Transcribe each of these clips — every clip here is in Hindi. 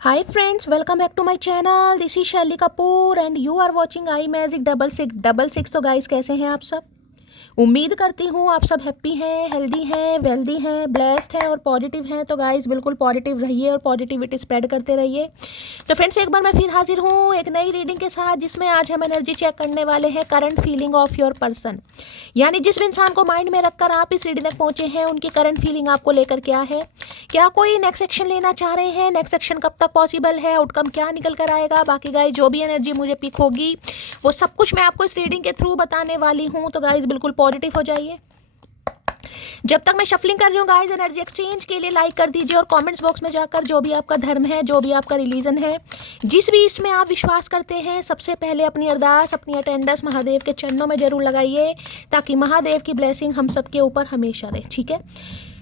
Hi friends, welcome back to my channel. This is Shelly Kapoor and you are watching I magic 6666। तो गाइस कैसे हैं आप सब? उम्मीद करती हूँ आप सब हैप्पी हैं, हेल्दी हैं, वेल्दी हैं, ब्लेस्ड हैं और पॉजिटिव हैं। तो गाइस बिल्कुल पॉजिटिव रहिए और पॉजिटिविटी स्प्रेड करते रहिए। तो फ्रेंड्स एक बार मैं फिर हाजिर हूँ एक नई रीडिंग के साथ, जिसमें आज हम एनर्जी चेक करने वाले हैं current feeling of your person. यानी जिस इंसान को माइंड में रखकर आप इस रीडिंग तक पहुँचे हैं, उनकी करंट फीलिंग आपको लेकर क्या है, क्या कोई नेक्स्ट एक्शन लेना चाह रहे हैं, नेक्स्ट एक्शन कब तक पॉसिबल है, आउटकम क्या निकल कर आएगा। बाकी गाइस जो भी एनर्जी मुझे पिक होगी वो सब कुछ मैं आपको इस रीडिंग के थ्रू बताने वाली हूँ। तो गाइस बिल्कुल पॉजिटिव हो जाइए। जब तक मैं शफलिंग कर रही हूँ गाइस, एनर्जी एक्सचेंज के लिए लाइक कर दीजिए और कमेंट्स बॉक्स में जाकर जो भी आपका धर्म है, जो भी आपका रिलीजन है, जिस भी इसमें आप विश्वास करते हैं, सबसे पहले अपनी अरदास, अपनी अटेंडेंस महादेव के चरणों में जरूर लगाइए, ताकि महादेव की ब्लेसिंग हम सबके ऊपर हमेशा रहे। ठीक है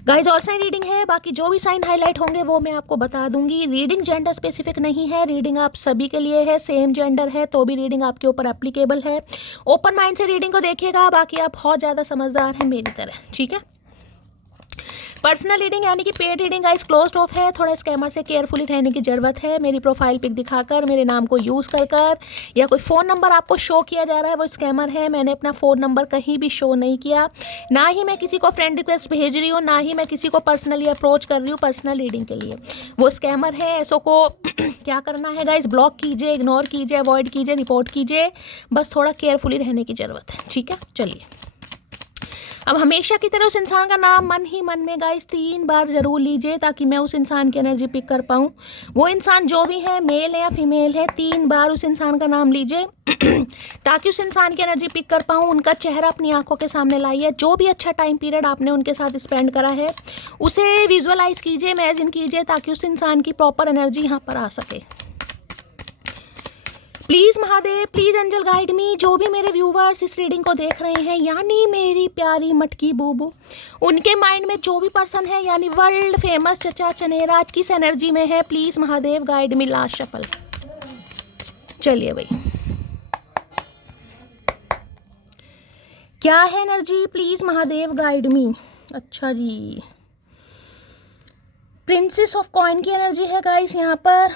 गाइज, और साइन रीडिंग है, बाकी जो भी साइन हाईलाइट होंगे वो मैं आपको बता दूंगी। रीडिंग जेंडर स्पेसिफिक नहीं है, रीडिंग आप सभी के लिए है। सेम जेंडर है तो भी रीडिंग आपके ऊपर एप्लीकेबल है। ओपन माइंड से रीडिंग को देखिएगा, बाकी आप बहुत ज़्यादा समझदार हैं मेरी तरह। ठीक है, पर्सनल रीडिंग यानी कि paid reading guys closed of है। थोड़ा स्कैमर से केयरफुली रहने की ज़रूरत है। मेरी प्रोफाइल पिक दिखाकर, मेरे नाम को यूज़ कर या कोई फ़ोन नंबर आपको शो किया जा रहा है, वो स्कैमर है। मैंने अपना फ़ोन नंबर कहीं भी शो नहीं किया, ना ही मैं किसी को फ्रेंड रिक्वेस्ट भेज रही हूँ, ना ही मैं किसी को पर्सनली अप्रोच कर रही हूँ पर्सनल रीडिंग के लिए। वो स्कैमर है। ऐसो को क्या करना है गाइस, ब्लॉक कीजिए, इग्नोर कीजिए, अवॉइड कीजिए, रिपोर्ट कीजिए। बस थोड़ा केयरफुली रहने की ज़रूरत है। ठीक है, चलिए अब हमेशा की तरह उस इंसान का नाम मन ही मन में गाइस 3 बार ज़रूर लीजिए, ताकि मैं उस इंसान की एनर्जी पिक कर पाऊँ। वो इंसान जो भी है, मेल है या फीमेल है, 3 बार उस इंसान का नाम लीजिए ताकि उस इंसान की एनर्जी पिक कर पाऊँ। उनका चेहरा अपनी आंखों के सामने लाइए। जो भी अच्छा टाइम पीरियड आपने उनके साथ स्पेंड करा है उसे विजुअलाइज कीजिए, इमेजिन कीजिए, ताकि उस इंसान की प्रॉपर एनर्जी यहाँ पर आ सके। Please Mahadev, please angel guide me. जो भी मेरे व्यूवर्स इस रीडिंग को देख रहे हैं, यानी मेरी प्यारी मटकी बूबू, उनके माइंड में जो भी पर्सन है, यानी वर्ल्ड फेमस चचा चनेरा आज किस एनर्जी में है, please Mahadev guide me. Last shuffle. चलिए भाई, क्या है एनर्जी, प्लीज़ महादेव गाइड मी। अच्छा जी, प्रिंसेस ऑफ कॉइन की एनर्जी है गाइस यहाँ पर,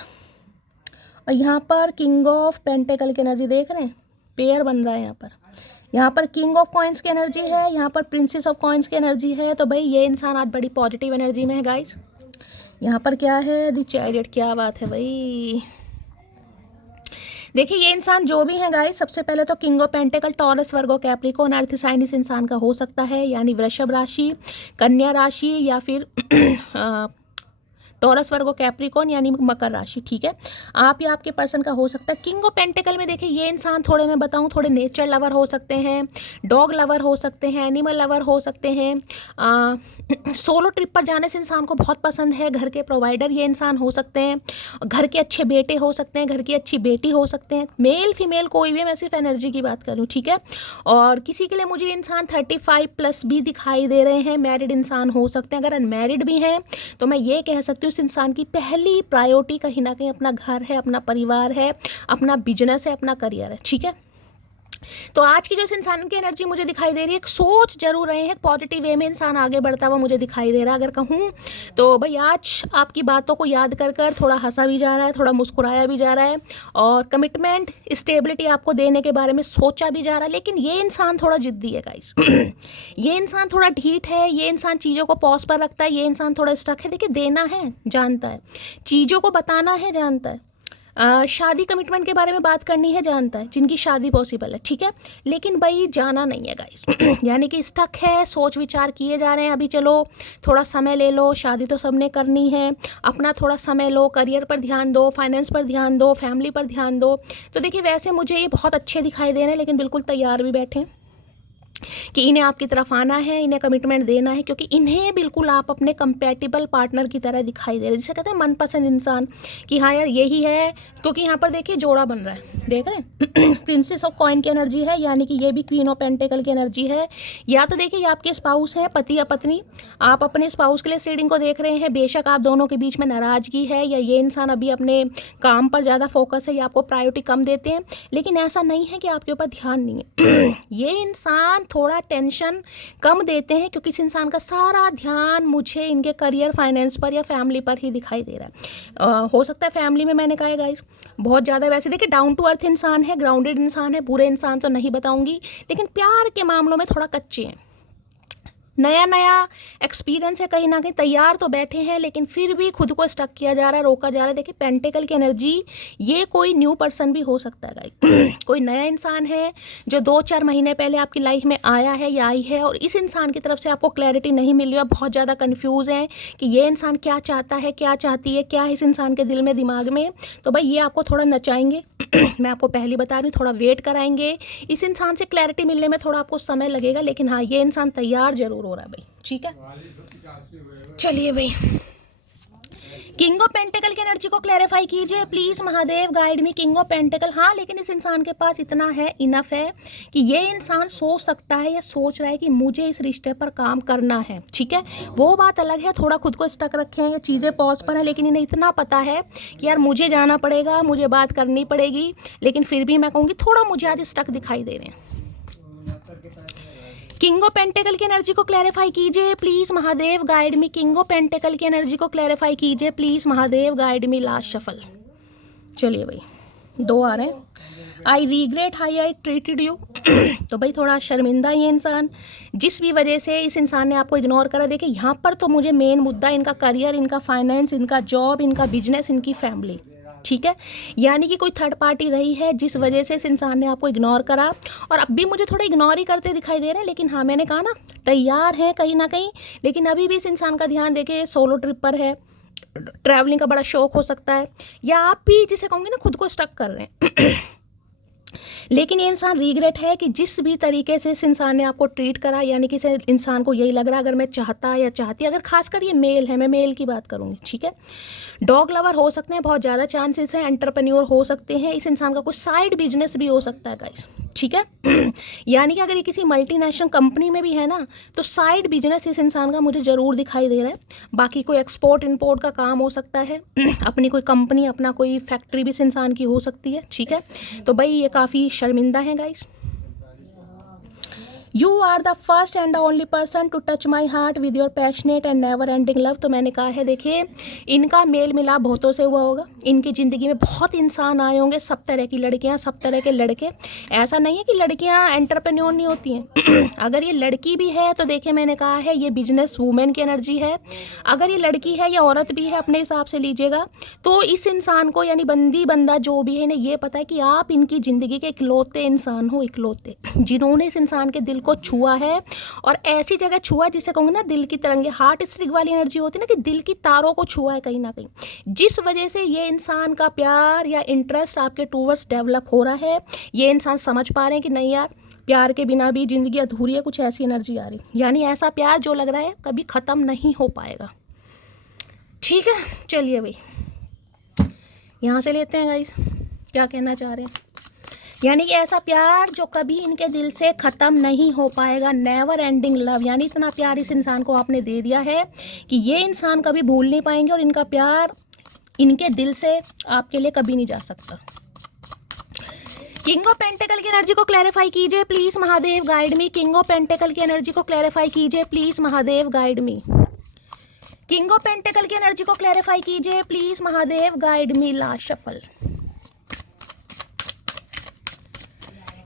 और यहाँ पर किंग ऑफ पेंटेकल की एनर्जी देख रहे हैं, पेयर बन रहा है यहाँ पर। यहाँ पर किंग ऑफ कॉइन्स की एनर्जी है, यहाँ पर प्रिंसेस ऑफ कॉइन्स की एनर्जी है। तो भाई ये इंसान आज बड़ी पॉजिटिव एनर्जी में है गाइस। यहाँ पर क्या है, द चैरियट। क्या बात है भाई। देखिए ये इंसान जो भी है गाइस, सबसे पहले तो king of pentacle, Taurus, Virgo, Capricorn, earth sign इस इंसान का हो सकता है, यानी वृषभ राशि, कन्या राशि या फिर टॉरस, वर्गो, कैप्रिकॉर्न यानी मकर राशि। ठीक है, आप या आपके पर्सन का हो सकता है। किंग ऑफ पेंटिकल में देखिए ये इंसान थोड़े, मैं बताऊं, थोड़े नेचर लवर हो सकते हैं, डॉग लवर हो सकते हैं, एनिमल लवर हो सकते हैं। सोलो ट्रिप पर जाने से इंसान को बहुत पसंद है। घर के प्रोवाइडर ये इंसान हो सकते हैं, घर के अच्छे बेटे हो सकते हैं, घर की अच्छी बेटी हो सकते हैं, मेल फीमेल कोई भी, मैं सिर्फ एनर्जी की बात करूँ। ठीक है, और किसी के लिए मुझे इंसान 35+ भी दिखाई दे रहे हैं। मैरिड इंसान हो सकते हैं। अगर अनमैरिड भी हैं तो मैं ये कह सकती हूँ उस इंसान की पहली प्रायोरिटी कहीं ना कहीं अपना घर है, अपना परिवार है, अपना बिजनेस है, अपना करियर है। ठीक है, तो आज की जो इस इंसान की एनर्जी मुझे दिखाई दे रही है, सोच जरूर रहे हैं, पॉजिटिव वे में इंसान आगे बढ़ता हुआ मुझे दिखाई दे रहा है। अगर कहूँ तो भाई आज आपकी बातों को याद कर थोड़ा हंसा भी जा रहा है, थोड़ा मुस्कुराया भी जा रहा है, और कमिटमेंट स्टेबिलिटी आपको देने के बारे में सोचा भी जा रहा है। लेकिन ये इंसान थोड़ा जिद्दी है गाइस ये इंसान थोड़ा ढीठ है, ये इंसान चीज़ों को पॉज पर रखता है, ये इंसान थोड़ा स्टक है। देखिए देना है जानता है, चीज़ों को बताना है जानता है, शादी कमिटमेंट के बारे में बात करनी है जानता है, जिनकी शादी पॉसिबल है। ठीक है, लेकिन भाई जाना नहीं है गाइस यानी कि स्टक है, सोच विचार किए जा रहे हैं। अभी चलो थोड़ा समय ले लो, शादी तो सबने करनी है, अपना थोड़ा समय लो, करियर पर ध्यान दो, फाइनेंस पर ध्यान दो, फैमिली पर ध्यान दो। तो देखिए वैसे मुझे ये बहुत अच्छे दिखाई दे रहे हैं, लेकिन बिल्कुल तैयार भी बैठे हैं कि इन्हें आपकी तरफ आना है, इन्हें कमिटमेंट देना है, क्योंकि इन्हें बिल्कुल आप अपने कंपैटिबल पार्टनर की तरह दिखाई दे रहे हैं, जिसे कहते हैं मनपसंद इंसान, कि हाँ यार यही है। क्योंकि यहाँ पर देखिए जोड़ा बन रहा है, देख रहे हैं प्रिंसेस ऑफ कॉइन की एनर्जी है, यानी कि ये भी क्वीन ऑफ पेंटेकल की एनर्जी है। या तो देखिए ये आपके स्पाउस हैं, पति या पत्नी, आप अपने स्पाउस के लिए रीडिंग को देख रहे हैं। बेशक आप दोनों के बीच में नाराज़गी है, या ये इंसान अभी अपने काम पर ज़्यादा फोकस है, या आपको प्रायोरिटी कम देते हैं, लेकिन ऐसा नहीं है कि आपके ऊपर ध्यान नहीं है ये इंसान थोड़ा टेंशन कम देते हैं, क्योंकि इस इंसान का सारा ध्यान मुझे इनके करियर, फाइनेंस पर या फैमिली पर ही दिखाई दे रहा है। हो सकता है फैमिली में, मैंने कहा है गाइस, बहुत ज़्यादा, वैसे देखिए डाउन टू अर्थ इंसान है, ग्राउंडेड इंसान है, बुरे इंसान तो नहीं बताऊंगी, लेकिन प्यार के मामलों में थोड़ा कच्चे हैं। नया नया एक्सपीरियंस है, कहीं ना कहीं तैयार तो बैठे हैं, लेकिन फिर भी खुद को स्टक किया जा रहा है, रोका जा रहा है। देखिए पेंटिकल की एनर्जी, ये कोई न्यू पर्सन भी हो सकता है गाइस। कोई नया इंसान है जो 2-4 महीने पहले आपकी लाइफ में आया है या आई है, और इस इंसान की तरफ से आपको क्लैरिटी नहीं मिल रही है, बहुत ज़्यादा कन्फ्यूज़ हैं कि ये इंसान क्या चाहता है, क्या चाहती है, क्या है इस इंसान के दिल में, दिमाग में। तो भाई ये आपको थोड़ा नचाएंगे। मैं आपको पहले बता रही हूँ, थोड़ा वेट कराएंगे। इस इंसान से क्लैरिटी मिलने में थोड़ा आपको समय लगेगा, लेकिन हाँ, ये इंसान तैयार जरूर हो रहा है भाई, ठीक है। चलिए भाई, किंग ऑफ पेंटिकल की एनर्जी को क्लैरिफाई कीजिए please Mahadev, guide me. King of pentacle, हाँ, लेकिन इस इंसान के पास इतना है, इनफ है कि ये इंसान सोच सकता है या सोच रहा है कि मुझे इस रिश्ते पर काम करना है, ठीक है। वो बात अलग है, थोड़ा खुद को स्टक रखे हैं, ये चीज़ें पॉज पर है, लेकिन इन्हें इतना पता है कि यार मुझे जाना पड़ेगा, मुझे बात करनी पड़ेगी, लेकिन फिर भी मैं कहूँगी थोड़ा मुझे आज स्टक दिखाई दे रहे हैं। किंग ऑफ पेंटिकल की एनर्जी को क्लैरिफाई कीजिए please Mahadev, guide me. King of pentacle की एनर्जी को क्लैरिफाई कीजिए please Mahadev, guide me. Last shuffle. चलिए भाई, 2 आ रहे हैं। आई रीग्रेट हाई आई ट्रीटेड यू। तो भाई थोड़ा शर्मिंदा ये इंसान, जिस भी वजह से इस इंसान ने आपको इग्नोर करा। देखिए यहाँ पर तो मुझे मेन मुद्दा इनका करियर, इनका फाइनेंस, इनका जॉब, इनका बिजनेस, इनकी फैमिली, ठीक है। यानी कि कोई थर्ड पार्टी रही है जिस वजह से इस इंसान ने आपको इग्नोर करा, और अब भी मुझे थोड़ा इग्नोर ही करते दिखाई दे रहे हैं। लेकिन हाँ, मैंने कहा ना, तैयार है कहीं ना कहीं, लेकिन अभी भी इस इंसान का ध्यान देखिए सोलो ट्रिप पर है, ट्रैवलिंग का बड़ा शौक हो सकता है, या आप भी जिसे कहूँगी ना खुद को स्टक कर रहे हैं। लेकिन ये इंसान रीग्रेट है कि जिस भी तरीके से इस इंसान ने आपको ट्रीट करा, यानी कि इस इंसान को यही लग रहा है अगर मैं चाहता या चाहती, अगर खासकर ये मेल है, मैं मेल की बात करूँगी, ठीक है। डॉग लवर हो सकते हैं, बहुत ज़्यादा चांसेस हैं, एंटरप्रेन्योर हो सकते हैं, इस इंसान का कोई साइड बिजनेस भी हो सकता है गाइस, ठीक है। यानी कि अगर ये किसी मल्टीनेशनल कंपनी में भी है ना, तो साइड बिजनेस इस इंसान का मुझे ज़रूर दिखाई दे रहा है। बाकी कोई एक्सपोर्ट इम्पोर्ट का काम हो सकता है, अपनी कोई कंपनी, अपना कोई फैक्ट्री भी इस इंसान की हो सकती है, ठीक है। तो भाई ये काफ़ी शर्मिंदा है guys. You are the first and the only person to touch my heart with your passionate and never ending love. तो मैंने कहा है, देखिए इनका मेल मिलाप बहुतों से हुआ होगा, इनकी ज़िंदगी में बहुत इंसान आए होंगे, सब तरह की लड़कियां, सब तरह के लड़के। ऐसा नहीं है कि लड़कियां एंटरप्रेन्योर नहीं होती हैं। अगर ये लड़की भी है तो देखिए, मैंने कहा है ये बिजनेस वूमेन की एनर्जी है। अगर ये लड़की है या औरत भी है, अपने हिसाब से लीजिएगा। तो इस इंसान को, यानी बंदी बंदा जो भी है, इन्हें ये पता है कि आप इनकी ज़िंदगी के इकलौते इंसान हो, इकलौते, जिन्होंने इस इंसान के दिल को छुआ है, और ऐसी जगह छुआ जिसे कहूँगी ना दिल की तरंगे, हार्ट स्ट्रिक वाली एनर्जी होती है ना, कि दिल की तारों को छुआ है कहीं ना कहीं, जिस वजह से ये इंसान का प्यार या इंटरेस्ट आपके टूवर्ड्स डेवलप हो रहा है। ये इंसान समझ पा रहे हैं कि नहीं यार, प्यार के बिना भी ज़िंदगी अधूरी है, कुछ ऐसी एनर्जी आ रही, यानी ऐसा प्यार जो लग रहा है कभी ख़त्म नहीं हो पाएगा, ठीक है। चलिए भाई, यहाँ से लेते हैं गाइस, क्या कहना चाह रहे हैं। यानी कि ऐसा प्यार जो कभी इनके दिल से ख़त्म नहीं हो पाएगा, नेवर एंडिंग लव। यानी इतना प्यार इस इंसान को आपने दे दिया है कि ये इंसान कभी भूल नहीं पाएंगे, और इनका प्यार इनके दिल से आपके लिए कभी नहीं जा सकता। किंग ऑफ पेंटिकल की एनर्जी को क्लैरिफाई कीजिए please Mahadev, guide me. King of pentacle की एनर्जी को क्लैरिफाई कीजिए please Mahadev, guide me. King of pentacle की एनर्जी को क्लैरिफाई कीजिए please Mahadev, guide me. Last shuffle.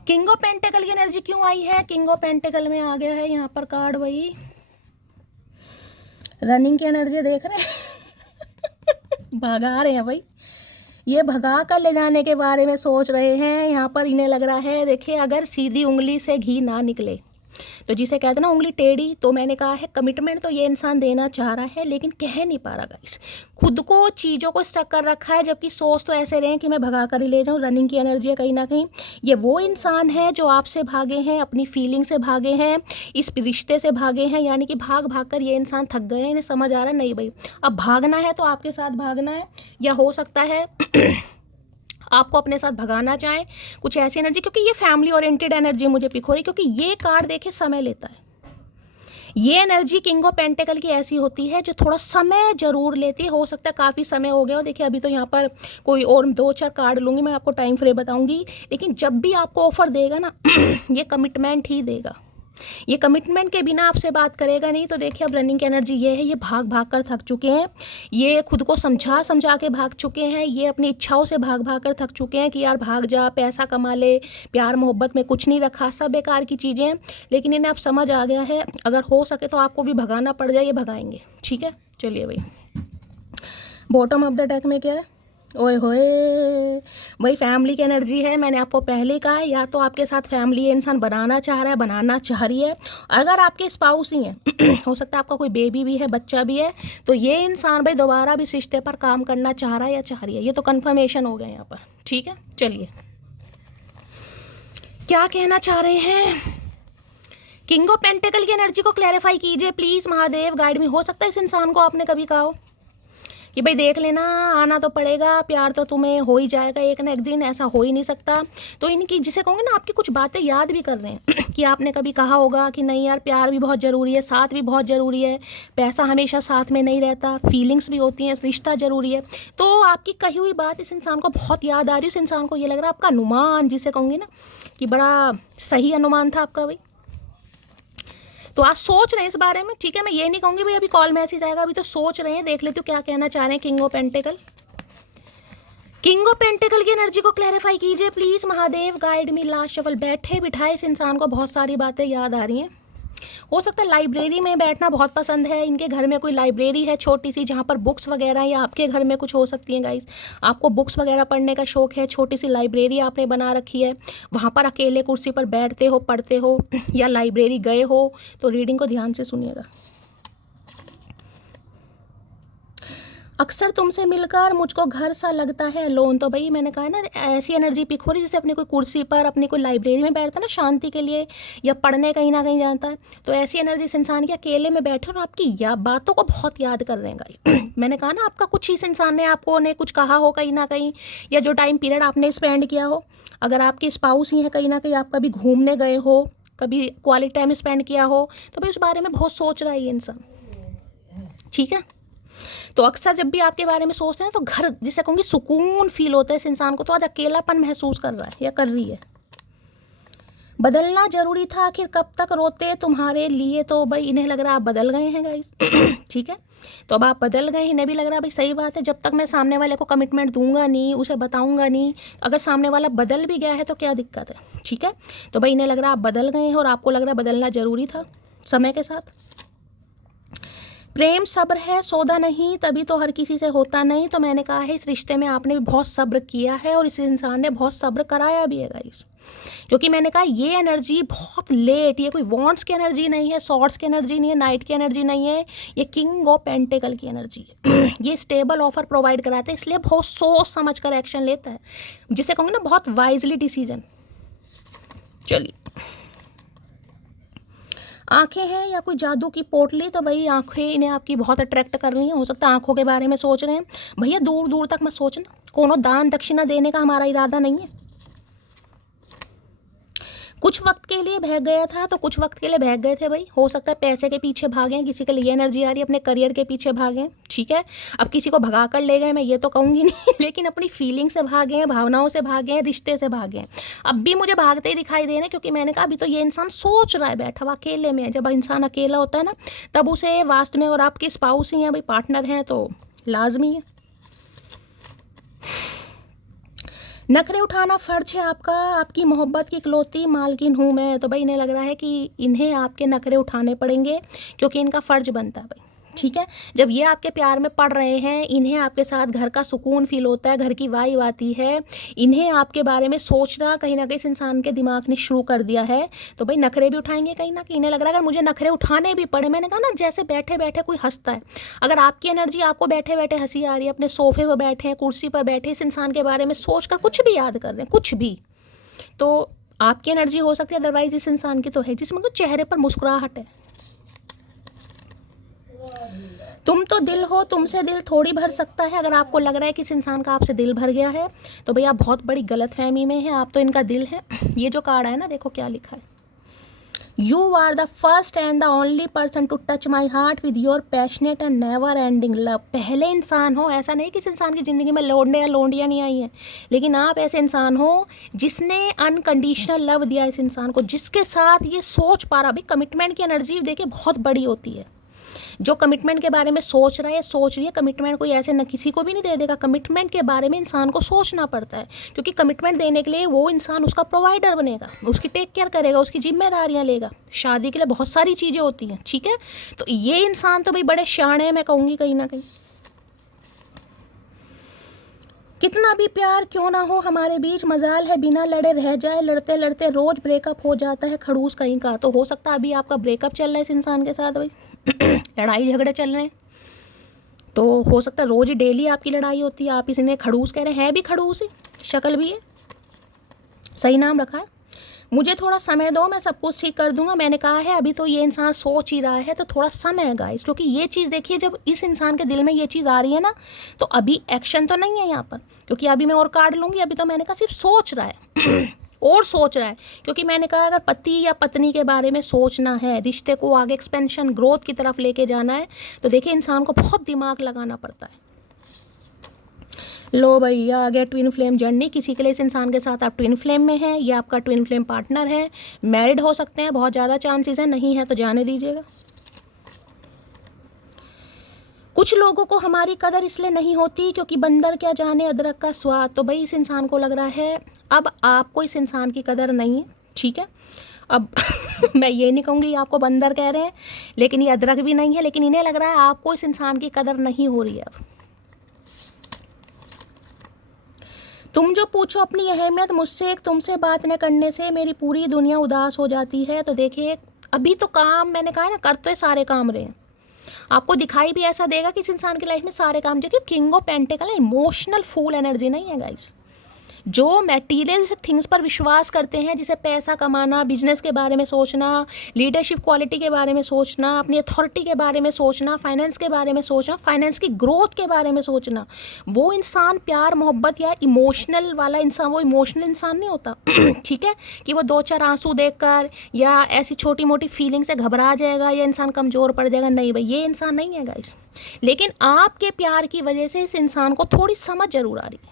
King of pentacle की एनर्जी क्यों आई है? किंग ऑफ पेंटिकल में आ गया है यहाँ पर कार्ड, वही रनिंग की एनर्जी देख रहे हैं। भगा रहे हैं भाई, ये भगा कर ले जाने के बारे में सोच रहे हैं। यहाँ पर इन्हें लग रहा है, देखिए अगर सीधी उंगली से घी ना निकले तो जिसे कहते हैं ना उंगली टेढ़ी, तो मैंने कहा है कमिटमेंट तो ये इंसान देना चाह रहा है, लेकिन कह नहीं पा रहा गाइस, खुद को चीज़ों को स्टक कर रखा है, जबकि सोच तो ऐसे रहे कि मैं भगा कर ही ले जाऊँ। रनिंग की एनर्जी है कहीं ना कहीं। ये वो इंसान है जो आपसे भागे हैं, अपनी फीलिंग से भागे हैं, इस रिश्ते से भागे हैं, यानी कि भाग भाग कर ये इंसान थक गए हैं। इन्हें समझ आ रहा है नहीं भाई, अब भागना है तो आपके साथ भागना है, या हो सकता है आपको अपने साथ भगाना चाहे, कुछ ऐसी एनर्जी, क्योंकि ये फैमिली ओरिएंटेड एनर्जी मुझे पिक हो रही, क्योंकि ये कार्ड देखे समय लेता है। ये एनर्जी किंग ऑफ पेंटिकल की ऐसी होती है जो थोड़ा समय जरूर लेती है। हो सकता है काफ़ी समय हो गया हो, देखिए अभी तो यहाँ पर कोई और 2-4 कार्ड लूँगी, मैं आपको टाइम फ्रेम बताऊँगी, लेकिन जब भी आपको ऑफर देगा ना ये कमिटमेंट ही देगा। ये कमिटमेंट के बिना आपसे बात करेगा नहीं। तो देखिए अब रनिंग की एनर्जी ये है, ये भाग भाग कर थक चुके हैं, ये खुद को समझा समझा के भाग चुके हैं, ये अपनी इच्छाओं से भाग भाग कर थक चुके हैं कि यार भाग जा, पैसा कमा ले, प्यार मोहब्बत में कुछ नहीं रखा, सब बेकार की चीज़ें हैं। लेकिन इन्हें अब समझ आ गया है, अगर हो सके तो आपको भी भगाना पड़ जाए, ये भगाएंगे। ठीक है, चलिए भाई बॉटम ऑफ द डेक में क्या है? ओए होए भाई, फैमिली की एनर्जी है। मैंने आपको पहले कहा है, या तो आपके साथ फैमिली इंसान बनाना चाह रहा है, बनाना चाह रही है। अगर आपके स्पाउस ही हैं हो सकता है आपका कोई बेबी भी है, बच्चा भी है, तो ये इंसान भाई दोबारा भी रिश्ते पर काम करना चाह रहा है या चाह रही है। ये तो कन्फर्मेशन हो गया यहाँ पर। ठीक है, चलिए क्या कहना चाह रहे हैं? किंग ऑफ पेंटिकल की एनर्जी को क्लैरिफाई कीजिए प्लीज़ महादेव, गाइड में। हो सकता है इस इंसान को आपने कभी कहा हो कि भाई देख लेना, आना तो पड़ेगा, प्यार तो तुम्हें हो ही जाएगा एक ना एक दिन, ऐसा हो ही नहीं सकता। तो इनकी जिसे कहूँगे ना, आपकी कुछ बातें याद भी कर रहे हैं कि आपने कभी कहा होगा कि नहीं यार प्यार भी बहुत ज़रूरी है, साथ भी बहुत ज़रूरी है, पैसा हमेशा साथ में नहीं रहता, फीलिंग्स भी होती हैं, रिश्ता ज़रूरी है। तो आपकी कही हुई बात इस इंसान को बहुत याद आ रही है। इस इंसान को ये लग रहा है आपका अनुमान, जिसे कहूँगी ना कि बड़ा सही अनुमान था आपका भाई। तो आज सोच रहे हैं इस बारे में। ठीक है, मैं ये नहीं कहूँगी भाई अभी कॉल मैसेज आएगा, अभी तो सोच रहे हैं। देख लेते हो क्या कहना चाह रहे हैं king of pentacle. King of pentacle की एनर्जी को क्लैरिफाई कीजिए please Mahadev, guide me. Last shuffle. बैठे बिठाए इस इंसान को बहुत सारी बातें याद आ रही हैं। हो सकता है लाइब्रेरी में बैठना बहुत पसंद है, इनके घर में कोई लाइब्रेरी है छोटी सी, जहाँ पर बुक्स वगैरह, या आपके घर में कुछ हो सकती हैं गाइस, आपको बुक्स वगैरह पढ़ने का शौक है, छोटी सी लाइब्रेरी आपने बना रखी है, वहाँ पर अकेले कुर्सी पर बैठते हो, पढ़ते हो, या लाइब्रेरी गए हो। तो रीडिंग को ध्यान से सुनिएगा। अक्सर तुमसे मिलकर मुझको घर सा लगता है लोन। तो भाई मैंने कहा ना, ऐसी एनर्जी पिक हो रही जैसे अपनी कोई कुर्सी पर, अपनी कोई लाइब्रेरी में बैठता है ना शांति के लिए, या पढ़ने कहीं ना कहीं जाता है। तो ऐसी एनर्जी इस इंसान की, अकेले में बैठे और आपकी बातों को बहुत याद कर रहे हैं गाइस। मैंने कहा ना, आपका कुछ इस इंसान ने आपको ने कुछ कहा हो कहीं ना कहीं, या जो टाइम पीरियड आपने स्पेंड किया हो। अगर आपके स्पाउस ही है, कहीं ना कहीं आप कभी घूमने गए हो, कभी क्वालिटी टाइम स्पेंड किया हो, तो भाई उस बारे में बहुत सोच रहा है ये इंसान। ठीक है, तो अक्सर जब भी आपके बारे में सोचते हैं तो घर, जिसे कहूँगी सुकून फील होता है इस इंसान को। तो आज अकेलापन महसूस कर रहा है या कर रही है। बदलना जरूरी था, आखिर कब तक रोते तुम्हारे लिए। तो भाई इन्हें लग रहा है आप बदल गए हैं गाइस। ठीक है, तो अब आप बदल गए, इन्हें भी लग रहा है भाई सही बात है, जब तक मैं सामने वाले को कमिटमेंट दूंगा नहीं, उसे बताऊंगा नहीं, अगर सामने वाला बदल भी गया है तो क्या दिक्कत है। ठीक है, तो भाई इन्हें लग रहा है आप बदल गए हैं, और आपको लग रहा है बदलना जरूरी था समय के साथ। प्रेम सब्र है, सौदा नहीं, तभी तो हर किसी से होता नहीं। तो मैंने कहा है इस रिश्ते में आपने भी बहुत सब्र किया है, और इस इंसान ने बहुत सब्र कराया भी है गाइस। क्योंकि मैंने कहा ये एनर्जी बहुत लेट, ये कोई वॉन्ट्स की एनर्जी नहीं है, शॉर्ट्स की एनर्जी नहीं है, नाइट की एनर्जी नहीं है, ये किंग ऑफ पेंटिकल की एनर्जी है। ये स्टेबल ऑफर प्रोवाइड कराते हैं, इसलिए बहुत सोच समझ कर एक्शन लेता है, जिसे कहूँगी ना बहुत वाइजली डिसीजन। चलिए, आंखें हैं या कोई जादू की पोटली। तो भाई आंखें इन्हें आपकी बहुत अट्रैक्ट कर रही हैं। हो सकता है आंखों के बारे में सोच रहे हैं। भैया दूर दूर तक मत सोचना, कोनो दान दक्षिणा देने का हमारा इरादा नहीं है। कुछ वक्त के लिए भाग गया था, तो कुछ वक्त के लिए भाग गए थे भाई। हो सकता है पैसे के पीछे भागे, किसी के लिए एनर्जी आ रही है अपने करियर के पीछे भागे। ठीक है, अब किसी को भगा कर ले गए, मैं ये तो कहूँगी नहीं, लेकिन अपनी फीलिंग से भागे हैं, भावनाओं से भागे हैं, रिश्ते से भागे हैं। अब भी मुझे भागते ही दिखाई दे रहे हैं, क्योंकि मैंने कहा अभी तो ये इंसान सोच रहा है बैठा हुआ अकेले में। जब इंसान अकेला होता है ना, तब उसे वास्तव में, और आपके स्पाउस ही हैं भाई, पार्टनर हैं, तो लाजमी है। नखरे उठाना फर्ज है आपका, आपकी मोहब्बत की इकलौती मालकिन हूँ मैं। तो भाई इन्हें लग रहा है कि इन्हें आपके नखरे उठाने पड़ेंगे, क्योंकि इनका फ़र्ज बनता है भाई। ठीक है, जब ये आपके प्यार में पड़ रहे हैं, इन्हें आपके साथ घर का सुकून फील होता है, घर की वाइब आती है, इन्हें आपके बारे में सोचना कहीं ना कहीं इस इंसान के दिमाग ने शुरू कर दिया है। तो भाई नखरे भी उठाएंगे कहीं ना कहीं। इन्हें लग रहा है अगर मुझे नखरे उठाने भी पड़े, मैंने कहा ना जैसे बैठे बैठे कोई हंसता है, अगर आपकी एनर्जी आपको बैठे बैठे हंसी आ रही है, अपने सोफे पर बैठे हैं, कुर्सी पर बैठे, इस इंसान के बारे में सोच कर कुछ भी याद कर रहे हैं, कुछ भी, तो आपकी एनर्जी हो सकती है, अदरवाइज इस इंसान की तो है, जिसमें कुछ चेहरे पर मुस्कुराहट है। तुम तो दिल हो, तुमसे दिल थोड़ी भर सकता है। अगर आपको लग रहा है कि इस इंसान का आपसे दिल भर गया है, तो भैया आप बहुत बड़ी गलतफहमी में है, आप तो इनका दिल है। ये जो कार्ड है ना, देखो क्या लिखा है, you are the first and the only person to touch my heart with your passionate and never ending love. पहले इंसान हो, ऐसा नहीं कि इस इंसान की ज़िंदगी में लौंडे या लौंडियाँ नहीं आई हैं, लेकिन आप ऐसे इंसान हो जिसने अनकंडीशनल लव दिया इस इंसान को, जिसके साथ ये सोच पा रहा। भाई कमिटमेंट की एनर्जी देखिए बहुत बड़ी होती है। जो कमिटमेंट के बारे में सोच रहा है, सोच रही है, कमिटमेंट कोई ऐसे न किसी को भी नहीं दे देगा। कमिटमेंट के बारे में इंसान को सोचना पड़ता है, क्योंकि कमिटमेंट देने के लिए वो इंसान उसका प्रोवाइडर बनेगा, उसकी टेक केयर करेगा, उसकी जिम्मेदारियां लेगा। शादी के लिए बहुत सारी चीज़ें होती हैं, ठीक है। तो ये इंसान तो भाई बड़े शाणे हैं, मैं कहूँगी कहीं ना कहीं। कितना भी प्यार क्यों ना हो हमारे बीच, मजाल है बिना लड़े रह जाए, लड़ते लड़ते रोज ब्रेकअप हो जाता है खड़ूस कहीं का। तो हो सकता है अभी आपका ब्रेकअप चल रहा है इस इंसान के साथ, भाई लड़ाई झगड़े चल रहे हैं, तो हो सकता है रोज ही डेली आपकी लड़ाई होती है। आप इसने खड़ूस कह रहे हैं, है भी खड़ूस ही, शक्ल भी है, सही नाम रखा है। मुझे थोड़ा समय दो, मैं सब कुछ ठीक कर दूंगा। मैंने कहा है अभी तो ये इंसान सोच ही रहा है, तो थोड़ा समय है गाइस, क्योंकि ये चीज़ देखिए, जब इस इंसान के दिल में ये चीज़ आ रही है ना, तो अभी एक्शन तो नहीं है यहाँ पर, क्योंकि अभी मैं और कार्ड लूँगी। अभी तो मैंने कहा सिर्फ सोच रहा है और सोच रहा है, क्योंकि मैंने कहा अगर पति या पत्नी के बारे में सोचना है, रिश्ते को आगे एक्सपेंशन ग्रोथ की तरफ लेके जाना है, तो देखिए इंसान को बहुत दिमाग लगाना पड़ता है। लो भैया आ गया ट्विन फ्लेम जर्नी। किसी के लिए इस इंसान के साथ आप ट्विन फ्लेम में हैं, ये आपका ट्विन फ्लेम पार्टनर है, मैरिड हो सकते हैं, बहुत ज़्यादा चांसेस हैं, नहीं है तो जाने दीजिएगा। कुछ लोगों को हमारी कदर इसलिए नहीं होती क्योंकि बंदर क्या जाने अदरक का स्वाद। तो भाई इस इंसान को लग रहा है अब आपको इस इंसान की कदर नहीं है, ठीक है। अब मैं ये नहीं कहूँगी आपको बंदर कह रहे हैं, लेकिन ये अदरक भी नहीं है, लेकिन इन्हें लग रहा है आपको इस इंसान की कदर नहीं हो रही है अब। तुम जो पूछो अपनी अहमियत मुझसे, एक तुमसे बात न करने से मेरी पूरी दुनिया उदास हो जाती है। तो देखिए अभी तो काम, मैंने कहा ना, कर तो सारे काम रहे हैं, आपको दिखाई भी ऐसा देगा कि इस इंसान की लाइफ में सारे काम। देखिए किंग ऑफ पेंटिकल है, इमोशनल फूल एनर्जी नहीं है गाइस। जो मटेरियल थिंग्स पर विश्वास करते हैं, जिसे पैसा कमाना, बिजनेस के बारे में सोचना, लीडरशिप क्वालिटी के बारे में सोचना, अपनी अथॉरिटी के बारे में सोचना, फाइनेंस के बारे में सोचना, फाइनेंस की ग्रोथ के बारे में सोचना, वो इंसान प्यार मोहब्बत या इमोशनल वाला इंसान, वो इमोशनल इंसान नहीं होता ठीक है, कि वो दो चार आंसू देखकर या ऐसी छोटी मोटी फीलिंग से घबरा जाएगा या इंसान कमज़ोर पड़ जाएगा। नहीं भाई, ये इंसान नहीं है गाइस। लेकिन आपके प्यार की वजह से इस इंसान को थोड़ी समझ जरूर आ रही है।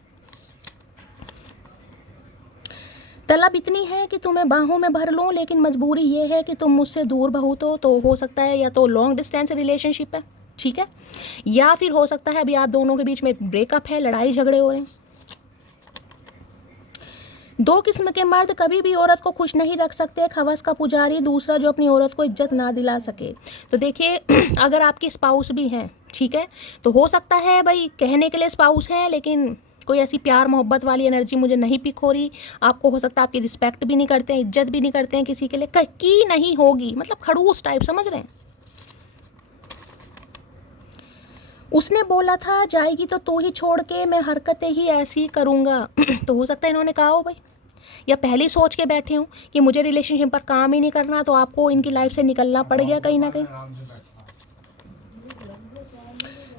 तलब इतनी है कि तुम्हें बाहों में भर लूँ, लेकिन मजबूरी ये है कि तुम मुझसे दूर बहुत हो सकता है या तो लॉन्ग डिस्टेंस रिलेशनशिप है, ठीक है, या फिर हो सकता है अभी आप दोनों के बीच में ब्रेकअप है, लड़ाई झगड़े हो रहे हैं। दो किस्म के मर्द कभी भी औरत को खुश नहीं रख सकते, एक हवस का पुजारी, दूसरा जो अपनी औरत को इज्जत ना दिला सके। तो देखिए अगर आपके स्पाउस भी हैं, ठीक है, तो हो सकता है भाई कहने के लिए स्पाउस है, लेकिन कोई ऐसी प्यार मोहब्बत वाली एनर्जी मुझे नहीं पिक हो रही। आपको हो सकता है आपकी रिस्पेक्ट भी नहीं करते हैं, इज्जत भी नहीं करते हैं किसी के लिए, की नहीं होगी, मतलब खड़ूस टाइप, समझ रहे हैं। उसने बोला था जाएगी तो तू ही छोड़ के, मैं हरकतें ही ऐसी करूँगा तो हो सकता है इन्होंने कहा हो भाई, या पहले सोच के बैठे हो कि मुझे रिलेशनशिप पर काम ही नहीं करना, तो आपको इनकी लाइफ से निकलना पड़ गया कहीं ना कहीं।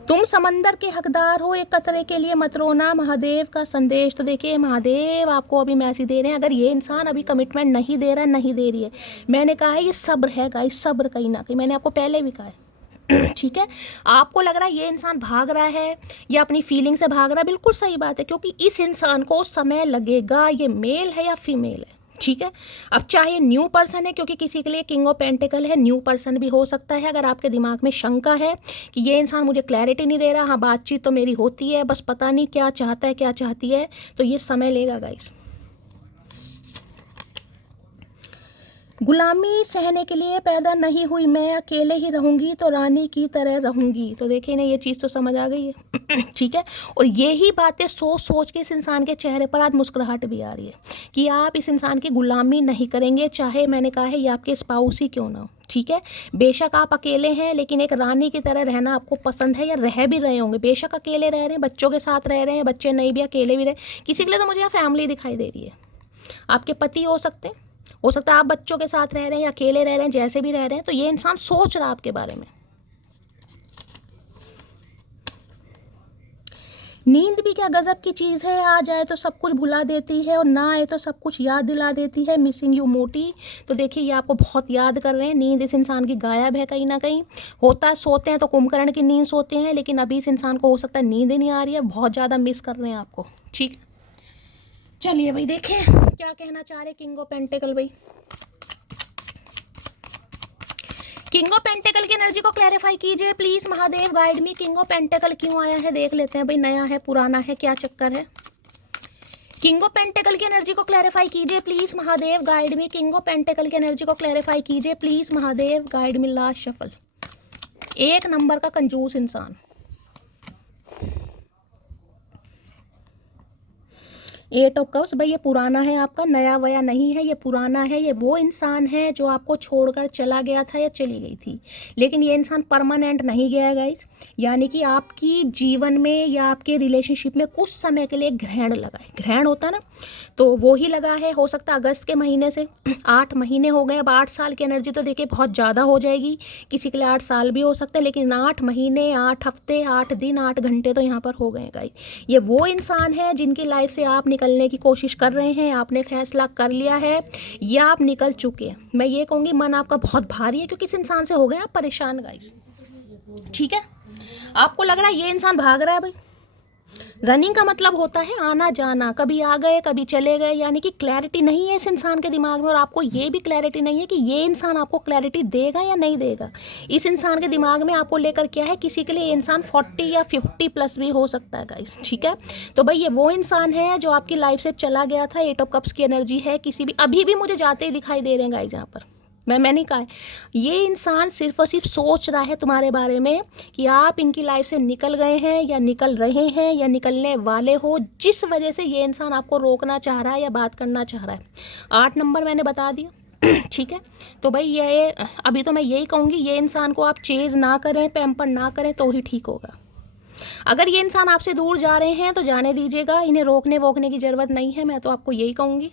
तुम समंदर के हकदार हो, एक कतरे के लिए मत रोना, महादेव का संदेश। तो देखिए महादेव आपको अभी मैसेज दे रहे हैं, अगर ये इंसान अभी कमिटमेंट नहीं दे रहा है, नहीं दे रही है, मैंने कहा है ये सब्र है गाइस, सब्र कहीं ना कहीं, मैंने आपको पहले भी कहा है ठीक है। आपको लग रहा है ये इंसान भाग रहा है या अपनी फीलिंग से भाग रहा है, बिल्कुल सही बात है, क्योंकि इस इंसान को समय लगेगा। ये मेल है या फीमेल है, ठीक है। अब चाहे न्यू पर्सन है, क्योंकि किसी के लिए किंग ऑफ पेंटिकल है, न्यू पर्सन भी हो सकता है। अगर आपके दिमाग में शंका है कि ये इंसान मुझे क्लैरिटी नहीं दे रहा, हाँ बातचीत तो मेरी होती है, बस पता नहीं क्या चाहता है क्या चाहती है, तो ये समय लेगा गाइस। गुलामी सहने के लिए पैदा नहीं हुई मैं, अकेले ही रहूंगी तो रानी की तरह रहूंगी। तो देखिए ना, ये चीज़ तो समझ आ गई है ठीक है। और यही बातें सोच सोच के इस इंसान के चेहरे पर आज मुस्कुराहट भी आ रही है कि आप इस इंसान की गुलामी नहीं करेंगे, चाहे मैंने कहा है ये आपके स्पाउस ही क्यों ना हो, ठीक है। बेशक आप अकेले हैं, लेकिन एक रानी की तरह रहना आपको पसंद है, या रह भी रहे होंगे। बेशक अकेले रह रहे हैं, बच्चों के साथ रह रहे हैं, बच्चे नहीं भी अकेले भी रहे, किसी के लिए तो मुझे यहाँ फैमिली दिखाई दे रही है। आपके पति हो सकते हैं, हो सकता है आप बच्चों के साथ रह रहे हैं या अकेले रह रहे हैं, जैसे भी रह रहे हैं, तो ये इंसान सोच रहा है आपके बारे में। नींद भी क्या गजब की चीज़ है, आ जाए तो सब कुछ भुला देती है और ना आए तो सब कुछ याद दिला देती है। मिसिंग यू मोटी। तो देखिए ये आपको बहुत याद कर रहे हैं। नींद इस इंसान की गायब है कहीं ना कहीं। होता है सोते हैं तो कुंभकर्ण की नींद सोते हैं, लेकिन अभी इस इंसान को हो सकता है नींद ही नहीं आ रही है, बहुत ज़्यादा मिस कर रहे हैं आपको। ठीक, चलिए भाई देखें क्या कहना चाह रहे किंग ऑफ पेंटिकल भाई। किंग ऑफ पेंटिकल की एनर्जी को क्लैरिफाई कीजिए please Mahadev, guide me. King of pentacle क्यों आया है देख लेते हैं भाई, नया है पुराना है क्या चक्कर है। किंग ऑफ पेंटिकल की एनर्जी को क्लैरिफाई कीजिए please Mahadev, guide me. King of pentacle की एनर्जी को क्लैरिफाई कीजिए please Mahadev, guide me. Last shuffle, एक नंबर का कंजूस इंसान। एट ऑफ कप्स भाई, ये पुराना है आपका, नया वया नहीं है, ये पुराना है। ये वो इंसान है जो आपको छोड़कर चला गया था या चली गई थी, लेकिन ये इंसान परमानेंट नहीं गया है गाइस। यानी कि आपकी जीवन में या आपके रिलेशनशिप में कुछ समय के लिए ग्रहण लगा है। ग्रहण होता है ना, तो वो ही लगा है। हो सकता है अगस्त के महीने से 8 महीने हो गए। अब 8 साल की एनर्जी तो देखिए बहुत ज़्यादा हो जाएगी, किसी के लिए 8 साल भी हो सकता है, लेकिन 8 महीने, 8 हफ्ते, 8 दिन, 8 घंटे तो यहाँ पर हो गए गाइस। ये वो इंसान है जिनकी लाइफ से आप निकलने की कोशिश कर रहे हैं, आपने फैसला कर लिया है या आप निकल चुके हैं। मैं ये कहूँगी मन आपका बहुत भारी है, क्योंकि इस इंसान से हो गए आप परेशान गाइस। ठीक है, आपको लग रहा है ये इंसान भाग रहा है भाई। रनिंग का मतलब होता है आना जाना, कभी आ गए कभी चले गए, यानी कि क्लैरिटी नहीं है इस इंसान के दिमाग में। और आपको ये भी क्लैरिटी नहीं है कि ये इंसान आपको क्लैरिटी देगा या नहीं देगा। इस इंसान के दिमाग में आपको लेकर क्या है, किसी के लिए ये इंसान 40 या 50 प्लस भी हो सकता है गाइस। ठीक है, तो भाई ये वो इंसान है जो आपकी लाइफ से चला गया था। 8 ऑफ कप्स की एनर्जी है, किसी भी अभी भी मुझे जाते ही दिखाई दे रहे हैं गाइस यहाँ पर। मैंने नहीं कहा है, ये इंसान सिर्फ और सिर्फ सोच रहा है तुम्हारे बारे में कि आप इनकी लाइफ से निकल गए हैं या निकल रहे हैं या निकलने वाले हो, जिस वजह से ये इंसान आपको रोकना चाह रहा है या बात करना चाह रहा है। 8 नंबर मैंने बता दिया। ठीक है, तो भाई ये अभी तो मैं यही कहूँगी, ये इंसान को आप चेज ना करें, पैम्पर ना करें तो ही ठीक होगा। अगर ये इंसान आपसे दूर जा रहे हैं तो जाने दीजिएगा, इन्हें रोकने वोकने की ज़रूरत नहीं है, मैं तो आपको यही कहूँगी।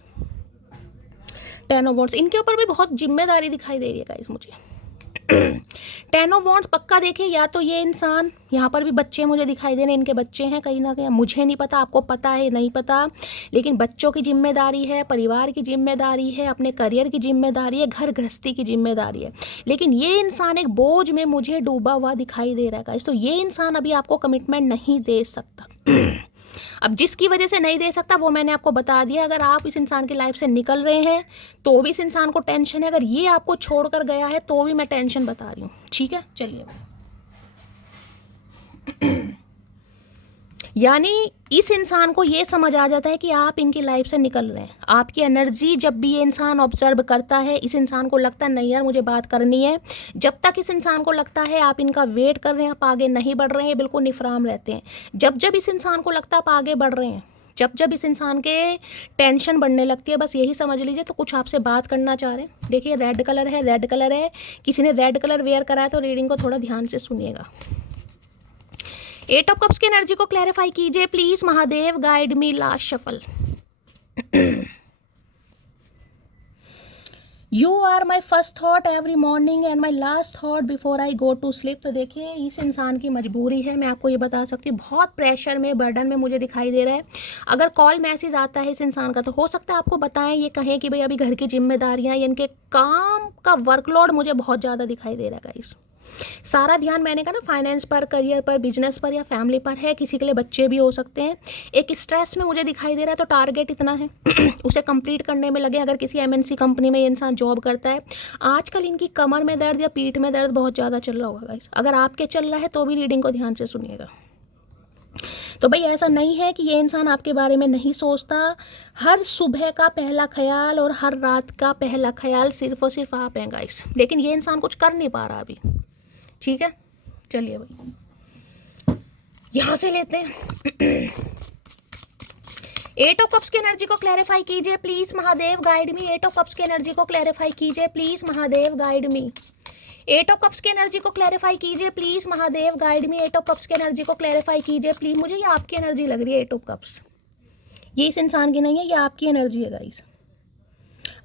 10 ऑफ वॉन्ड्स, इनके ऊपर भी बहुत जिम्मेदारी दिखाई दे रही है गाइस मुझे। 10 ऑफ वॉन्ड्स पक्का देखिए, या तो ये इंसान, यहाँ पर भी बच्चे मुझे दिखाई दे रहे हैं, इनके बच्चे हैं कहीं ना कहीं, मुझे नहीं पता आपको पता है नहीं पता, लेकिन बच्चों की जिम्मेदारी है, परिवार की जिम्मेदारी है, अपने करियर की जिम्मेदारी है, घर गृहस्थी की जिम्मेदारी है। लेकिन ये इंसान एक बोझ में मुझे डूबा हुआ दिखाई दे रहा है गाइस। तो ये इंसान अभी आपको कमिटमेंट नहीं दे सकता। अब जिसकी वजह से नहीं दे सकता वो मैंने आपको बता दिया। अगर आप इस इंसान की लाइफ से निकल रहे हैं तो भी इस इंसान को टेंशन है, अगर ये आपको छोड़कर गया है तो भी मैं टेंशन बता रही हूँ। ठीक है, चलिए। यानी इस इंसान को ये समझ आ जाता है कि आप इनकी लाइफ से निकल रहे हैं। आपकी एनर्जी जब भी ये इंसान ऑब्जर्व करता है, इस इंसान को लगता है नहीं यार मुझे बात करनी है। जब तक इस इंसान को लगता है आप इनका वेट कर रहे हैं, आप आगे नहीं बढ़ रहे हैं, बिल्कुल निफराम रहते हैं। जब जब इस इंसान को लगता है आप आगे बढ़ रहे हैं, जब जब इस इंसान के टेंशन बढ़ने लगती है, बस यही समझ लीजिए तो कुछ आपसे बात करना चाह रहे हैं। देखिए रेड कलर है, रेड कलर है, किसी ने रेड कलर वेयर करा है, तो रीडिंग को थोड़ा ध्यान से सुनिएगा। 8 ऑफ कप्स की एनर्जी को क्लैरिफाई कीजिए please Mahadev, guide me. Last shuffle, you are my first thought every morning and my last thought before I go to sleep. तो देखिए इस इंसान की मजबूरी है, मैं आपको ये बता सकती हूँ, बहुत प्रेशर में, बर्डन में मुझे दिखाई दे रहा है। अगर कॉल मैसेज आता है इस इंसान का तो हो सकता है आपको बताएं, ये कहें कि भाई अभी घर की जिम्मेदारियाँ, इनके काम का वर्कलोड मुझे बहुत ज़्यादा दिखाई दे रहा है गाइस। सारा ध्यान मैंने कहा ना फाइनेंस पर, करियर पर, बिजनेस पर या फैमिली पर है। किसी के लिए बच्चे भी हो सकते हैं। एक स्ट्रेस में मुझे दिखाई दे रहा है, तो टारगेट इतना है उसे कंप्लीट करने में लगे। अगर किसी एमएनसी कंपनी में ये इंसान जॉब करता है, आजकल इनकी कमर में दर्द या पीठ में दर्द बहुत ज़्यादा चल रहा होगा गाइस। अगर आपके चल रहा है तो भी रीडिंग को ध्यान से सुनिएगा। तो भाई ऐसा नहीं है कि ये इंसान आपके बारे में नहीं सोचता। हर सुबह का पहला ख्याल और हर रात का पहला ख्याल सिर्फ और सिर्फ आप हैं गाइस। लेकिन ये इंसान कुछ कर नहीं पा रहा अभी। ठीक है, चलिए भाई यहां से लेते हैं। 8 ऑफ कप्स की एनर्जी को क्लैरिफाई कीजिए please Mahadev, guide me. 8 of cups की एनर्जी को क्लैरिफाई कीजिए please Mahadev, guide me. 8 of cups की एनर्जी को क्लैरिफाई कीजिए please Mahadev, guide me. 8 of cups की एनर्जी को क्लैरिफाई कीजिए प्लीज। मुझे ये आपकी एनर्जी लग रही है 8 ऑफ कप्स, ये इस इंसान की नहीं है, ये आपकी एनर्जी है गाइस।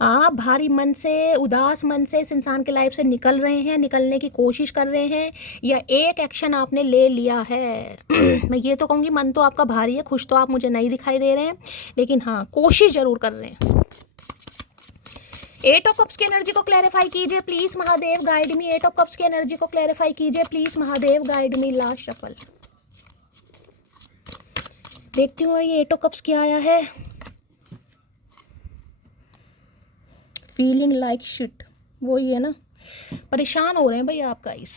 आप भारी मन से, उदास मन से इस इंसान की लाइफ से निकल रहे हैं, निकलने की कोशिश कर रहे हैं, या एक एक्शन आपने ले लिया है। मैं ये तो कहूँगी मन तो आपका भारी है, खुश तो आप मुझे नहीं दिखाई दे रहे हैं, लेकिन हाँ कोशिश जरूर कर रहे हैं। एट ऑफ कप्स की एनर्जी को क्लैरिफाई कीजिए please Mahadev, guide me. Eight of cups की एनर्जी को क्लैरिफाई कीजिए please Mahadev, guide me. Last shuffle देखती हूँ ये एट ऑफ कप्स क्या आया है। फीलिंग लाइक शिट, वो ही है ना, परेशान हो रहे हैं भाई आप गाइस।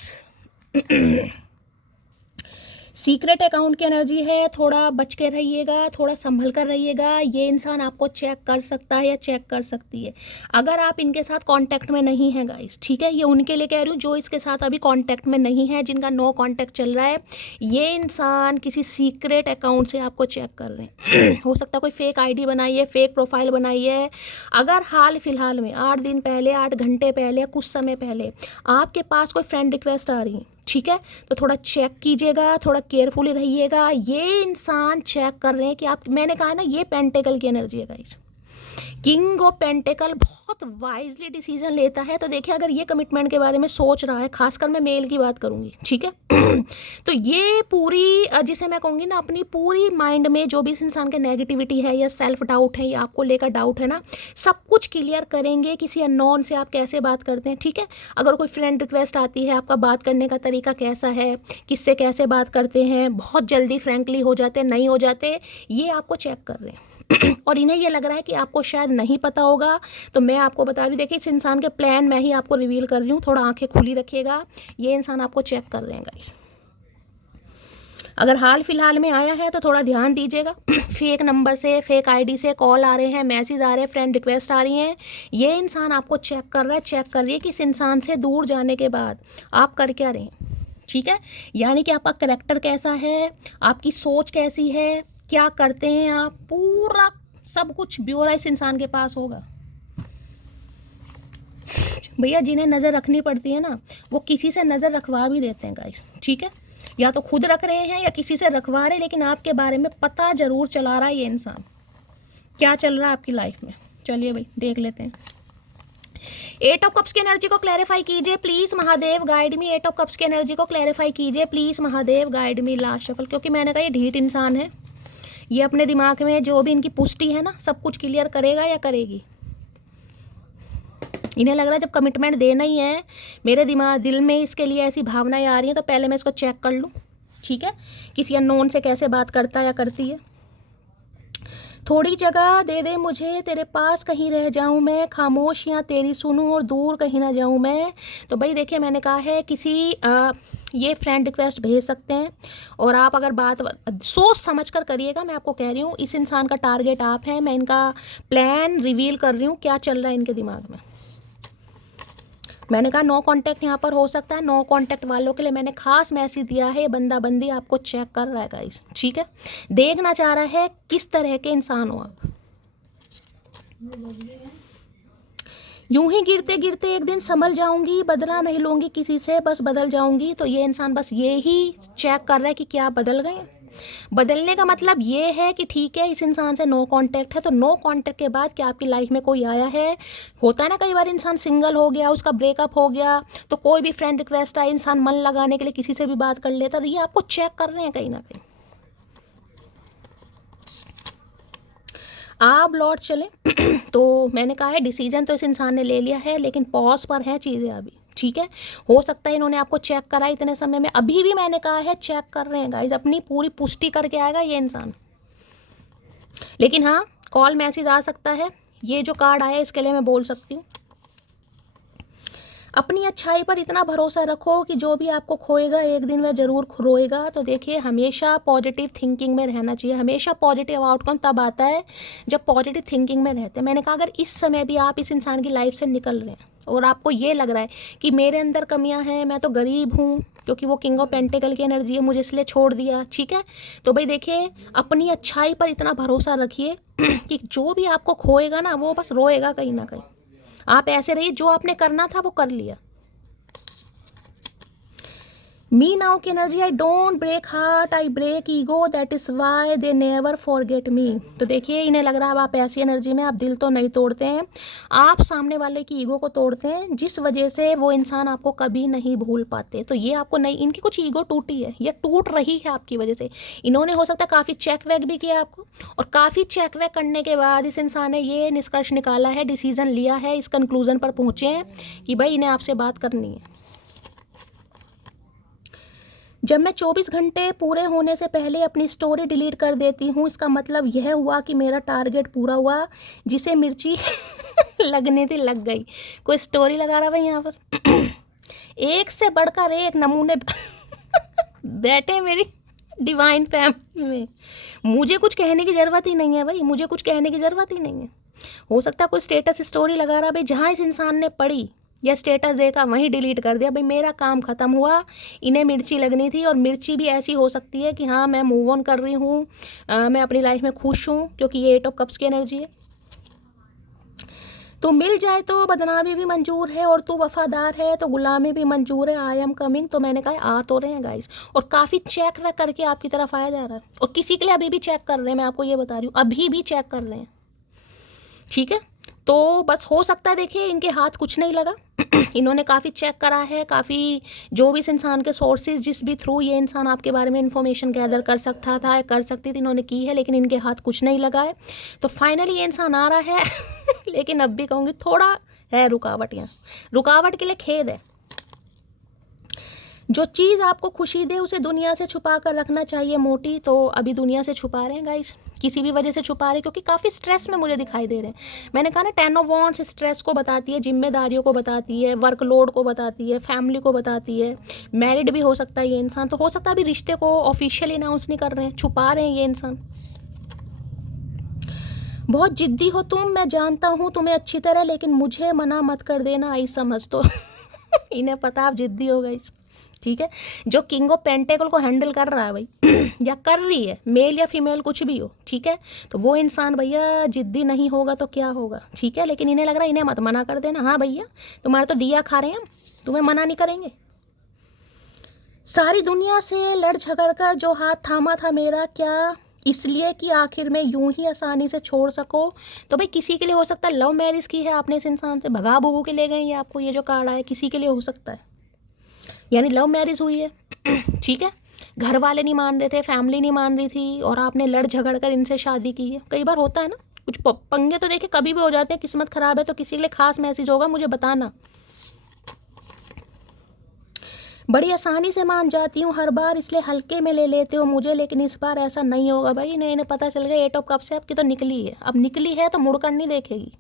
सीक्रेट अकाउंट की एनर्जी है, थोड़ा बच के रहिएगा, थोड़ा संभल कर रहिएगा। ये इंसान आपको चेक कर सकता है या चेक कर सकती है, अगर आप इनके साथ कांटेक्ट में नहीं हैं गाइस, ठीक है। ये उनके लिए कह रही हूँ जो इसके साथ अभी कांटेक्ट में नहीं है, जिनका नो कांटेक्ट चल रहा है। ये इंसान किसी सीक्रेट अकाउंट से आपको चेक कर रहे हैं। हो सकता है कोई फेक आईडी बनाई है, फेक प्रोफाइल बनाई है। अगर हाल फिलहाल में 8 दिन पहले, 8 घंटे पहले, कुछ समय पहले आपके पास कोई फ्रेंड रिक्वेस्ट आ रही है, ठीक है, तो थोड़ा चेक कीजिएगा, थोड़ा केयरफुली रहिएगा। ये इंसान चेक कर रहे हैं कि आप, मैंने कहा है ना ये पेंटेकल की एनर्जी है गाइस। किंग ऑफ पेंटेकल बहुत वाइजली डिसीजन लेता है। तो देखिए अगर ये कमिटमेंट के बारे में सोच रहा है, खासकर मैं मेल की बात करूंगी, ठीक है, तो ये पूरी जिसे मैं कहूँगी ना, अपनी पूरी माइंड में जो भी इस इंसान के नेगेटिविटी है या सेल्फ डाउट है या आपको लेकर डाउट है ना, सब कुछ क्लियर करेंगे। किसी अननोन से आप कैसे बात करते हैं, ठीक है, अगर कोई फ्रेंड रिक्वेस्ट आती है, आपका बात करने का तरीका कैसा है, किससे कैसे बात करते हैं, बहुत जल्दी फ्रेंकली हो जाते हैं, नहीं हो जाते, ये आपको चेक कर रहे हैं। और इन्हें ये लग रहा है कि आपको शायद नहीं पता होगा, तो मैं आपको बता रही हूँ। देखिए इस इंसान के प्लान मैं ही आपको रिवील कर रही हूँ, थोड़ा आंखें खुली रखिएगा। ये इंसान आपको चेक कर रहे हैं गाइस। अगर हाल फिलहाल में आया है तो थोड़ा ध्यान दीजिएगा। फेक नंबर से, फेक आईडी से कॉल आ रहे हैं, मैसेज आ रहे हैं, फ्रेंड रिक्वेस्ट आ रही हैं। ये इंसान आपको चेक कर रहा है, चेक कर रही है कि इस इंसान से दूर जाने के बाद आप कर क्या रहे हैं, ठीक है, यानी कि आपका करैक्टर कैसा है, आपकी सोच कैसी है, क्या करते हैं आप, पूरा सब कुछ ब्यौरा इस इंसान के पास होगा। भैया जिन्हें नज़र रखनी पड़ती है ना, वो किसी से नज़र रखवा भी देते हैं गाइस, ठीक है, या तो खुद रख रहे हैं या किसी से रखवा रहे हैं, लेकिन आपके बारे में पता जरूर चला रहा है ये इंसान, क्या चल रहा है आपकी लाइफ में। चलिए भाई देख लेते हैं। एट ऑफ कप्स की एनर्जी को क्लैरिफाई कीजिए please Mahadev, guide me. Eight of cups की एनर्जी को क्लैरिफाई कीजिए please Mahadev, guide me. Last shuffle, क्योंकि मैंने कहा ये ढीठ इंसान है, ये अपने दिमाग में जो भी इनकी पुष्टि है ना, सब कुछ क्लियर करेगा या करेगी। इन्हें लग रहा है जब कमिटमेंट देना ही है, मेरे दिल में इसके लिए ऐसी भावनाएं आ रही हैं, तो पहले मैं इसको चेक कर लूँ, ठीक है, किसी अननोन से कैसे बात करता है या करती है। थोड़ी जगह दे दे मुझे, तेरे पास कहीं रह जाऊं मैं, खामोशियाँ तेरी सुनूं और दूर कहीं ना जाऊं मैं। तो भाई देखिए मैंने कहा है किसी ये फ्रेंड रिक्वेस्ट भेज सकते हैं, और आप अगर बात सोच समझ कर करिएगा। मैं आपको कह रही हूँ इस इंसान का टारगेट आप हैं, मैं इनका प्लान रिवील कर रही हूँ क्या चल रहा है इनके दिमाग में। मैंने कहा नो कांटेक्ट यहाँ पर हो सकता है, नो कांटेक्ट वालों के लिए मैंने खास मैसेज दिया है। ये बंदा बंदी आपको चेक कर रहा है गाइस, ठीक है, देखना चाह रहा है किस तरह के इंसान हो आप। यूं ही गिरते गिरते एक दिन संभल जाऊंगी, बदला नहीं लूंगी किसी से, बस बदल जाऊंगी। तो ये इंसान बस ये ही चेक कर रहा है कि क्या बदल गए। बदलने का मतलब ये है कि ठीक है इस इंसान से नो कांटेक्ट है, तो नो कांटेक्ट के बाद क्या आपकी लाइफ में कोई आया है। होता है ना कई बार इंसान सिंगल हो गया, उसका ब्रेकअप हो गया, तो कोई भी फ्रेंड रिक्वेस्ट आए, इंसान मन लगाने के लिए किसी से भी बात कर लेता। तो ये आपको चेक कर रहे हैं कहीं ना कहीं। आप लौट चले। तो मैंने कहा है डिसीजन तो इस इंसान ने ले लिया है, लेकिन पॉज पर है चीज़ें अभी, ठीक है। हो सकता है इन्होंने आपको चेक करा इतने समय में, अभी भी मैंने कहा है चेक कर रहे हैं गाइस, अपनी पूरी पुष्टि करके आएगा ये इंसान। लेकिन हाँ कॉल मैसेज आ सकता है, ये जो कार्ड आया इसके लिए मैं बोल सकती हूँ अपनी अच्छाई पर इतना भरोसा रखो कि जो भी आपको खोएगा एक दिन वह ज़रूर रोएगा। तो देखिए हमेशा पॉजिटिव थिंकिंग में रहना चाहिए, हमेशा पॉजिटिव आउटकम तब आता है जब पॉजिटिव थिंकिंग में रहते हैं। मैंने कहा अगर इस समय भी आप इस इंसान की लाइफ से निकल रहे हैं और आपको ये लग रहा है कि मेरे अंदर कमियां हैं, मैं तो गरीब हूँ, क्योंकि वो किंग ऑफ पेंटिकल की एनर्जी है, मुझे इसलिए छोड़ दिया, ठीक है, तो भाई देखिए अपनी अच्छाई पर इतना भरोसा रखिए कि जो भी आपको खोएगा ना वो बस रोएगा कहीं ना कहीं। आप ऐसे रहिए, जो आपने करना था वो कर लिया। मी नाउ की energy, I don't break heart, I break ego, that is why they never forget me. तो देखिए इन्हें लग रहा है अब आप ऐसी एनर्जी में, आप दिल तो नहीं तोड़ते हैं, आप सामने वाले की ईगो को तोड़ते हैं, जिस वजह से वो इंसान आपको कभी नहीं भूल पाते। तो ये आपको नहीं, इनकी कुछ ईगो टूटी है या टूट रही है आपकी वजह से। इन्होंने हो सकता है काफ़ी चेक वैक भी किया आपको, और काफ़ी चेक वैक करने के बाद इस इंसान ने ये निष्कर्ष निकाला है, डिसीजन लिया है, इस कंक्लूजन पर पहुँचे हैं कि भाई इन्हें आपसे बात करनी है। जब मैं 24 घंटे पूरे होने से पहले अपनी स्टोरी डिलीट कर देती हूँ, इसका मतलब यह हुआ कि मेरा टारगेट पूरा हुआ। जिसे मिर्ची लगने थी लग गई। कोई स्टोरी लगा रहा भाई यहाँ पर। एक से बढ़कर एक नमूने बैठे मेरी डिवाइन फैमिली में। मुझे कुछ कहने की ज़रूरत ही नहीं है भाई, मुझे कुछ कहने की ज़रूरत ही नहीं है। हो सकता है कोई स्टेटस स्टोरी लगा रहा भाई, जहाँ इस इंसान ने पढ़ी या स्टेटस देखा वहीं डिलीट कर दिया। भाई मेरा काम ख़त्म हुआ, इन्हें मिर्ची लगनी थी। और मिर्ची भी ऐसी हो सकती है कि हाँ मैं मूव ऑन कर रही हूँ, मैं अपनी लाइफ में खुश हूँ, क्योंकि ये 8 ऑफ कप्स की एनर्जी है। तो मिल जाए तो बदनामी भी मंजूर है, और तू वफादार है तो गुलामी भी मंजूर है। I am coming. तो मैंने कहा आ तो रहे हैं गाइस, और काफ़ी चेक वैक करके आपकी तरफ आया जा रहा है, और किसी के लिए अभी भी चेक कर रहे हैं, मैं आपको ये बता रही हूँ, अभी भी चेक कर रहे हैं। ठीक है, तो बस हो सकता है देखिए इनके हाथ कुछ नहीं लगा। इन्होंने काफ़ी चेक करा है, काफ़ी जो भी इस इंसान के सोर्सेज जिस भी थ्रू ये इंसान आपके बारे में इन्फॉर्मेशन गैदर कर सकता था, कर सकती थी, इन्होंने की है, लेकिन इनके हाथ कुछ नहीं लगा है। तो फाइनली ये इंसान आ रहा है। लेकिन अब भी कहूँगी थोड़ा है रुकावट, यहाँ रुकावट के लिए खेद है। जो चीज़ आपको खुशी दे उसे दुनिया से छुपा कर रखना चाहिए मोटी। तो अभी दुनिया से छुपा रहे हैं गाइस, किसी भी वजह से छुपा रहे हैं, क्योंकि काफ़ी स्ट्रेस में मुझे दिखाई दे रहे हैं। मैंने कहा ना 10 ऑफ वॉन्ड्स स्ट्रेस को बताती है, जिम्मेदारियों को बताती है, वर्कलोड को बताती है, फैमिली को बताती है। मैरिड भी हो सकता है ये इंसान, तो हो सकता है अभी रिश्ते को ऑफिशियली अनाउंस नहीं कर रहे हैं, छुपा रहे हैं ये इंसान। बहुत जिद्दी हो तुम, मैं जानता हूँ तुम्हें अच्छी तरह, लेकिन मुझे मना मत कर देना, आई समझ। तो इन्हें पता आप जिद्दी हो गाइस। ठीक है, जो किंग ऑफ पेंटेकल को हैंडल कर रहा है भाई या कर रही है, मेल या फीमेल कुछ भी हो, ठीक है, तो वो इंसान भैया जिद्दी नहीं होगा तो क्या होगा। ठीक है, लेकिन इन्हें लग रहा है इन्हें मत मना कर देना। हाँ भैया तुम्हारा तो दिया खा रहे हैं हम, तुम्हें मना नहीं करेंगे। सारी दुनिया से लड़ झगड़ कर जो हाथ थामा था मेरा, क्या इसलिए कि आखिर में यूं ही आसानी से छोड़ सको। तो भाई किसी के लिए हो सकता है लव मैरिज की है आपने इस इंसान से, भगा भुगू के ले गए ये आपको, ये जो कार्ड आया किसी के लिए हो सकता है, यानी लव मैरिज हुई है। ठीक है, घर वाले नहीं मान रहे थे, फैमिली नहीं मान रही थी, और आपने लड़ झगड़ कर इनसे शादी की है। कई बार होता है ना कुछ पंगे, तो देखिए कभी भी हो जाते हैं, किस्मत खराब है तो किसी के लिए खास मैसेज होगा, मुझे बताना। बड़ी आसानी से मान जाती हूँ हर बार, इसलिए हल्के में ले लेते हो मुझे, लेकिन इस बार ऐसा नहीं होगा भाई। इन्हें पता चल गया 8 ऑफ कप्स से आपकी तो निकली है, अब निकली है तो मुड़कर नहीं देखेगी।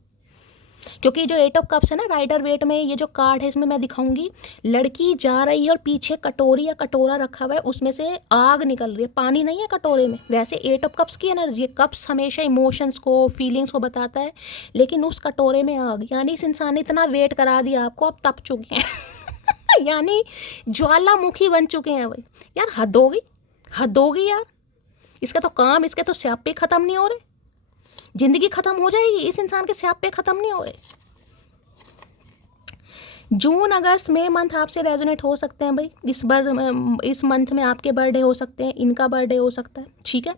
क्योंकि जो 8 ऑफ कप्स है ना राइडर वेट में, ये जो कार्ड है इसमें मैं दिखाऊंगी, लड़की जा रही है और पीछे कटोरी या कटोरा रखा हुआ है, उसमें से आग निकल रही है, पानी नहीं है कटोरे में। वैसे 8 ऑफ कप्स की एनर्जी है, कप्स हमेशा इमोशंस को, फीलिंग्स को बताता है, लेकिन उस कटोरे में आग, यानी इस इंसान ने इतना वेट करा दिया आपको, अब तप चुके हैं। यानी ज्वालामुखी बन चुके हैं भाई। यार हद हो गई, हद हो गई यार। इसका तो काम, इसके तो स्यापे खत्म नहीं हो रहे, जिंदगी खत्म हो जाएगी, इस इंसान के स्यापे खत्म नहीं हो रहे। जून अगस्त मई मंथ आपसे रेजोनेट हो सकते हैं भाई। इस मंथ में आपके बर्थडे हो सकते हैं, इनका बर्थडे हो सकता है। ठीक है,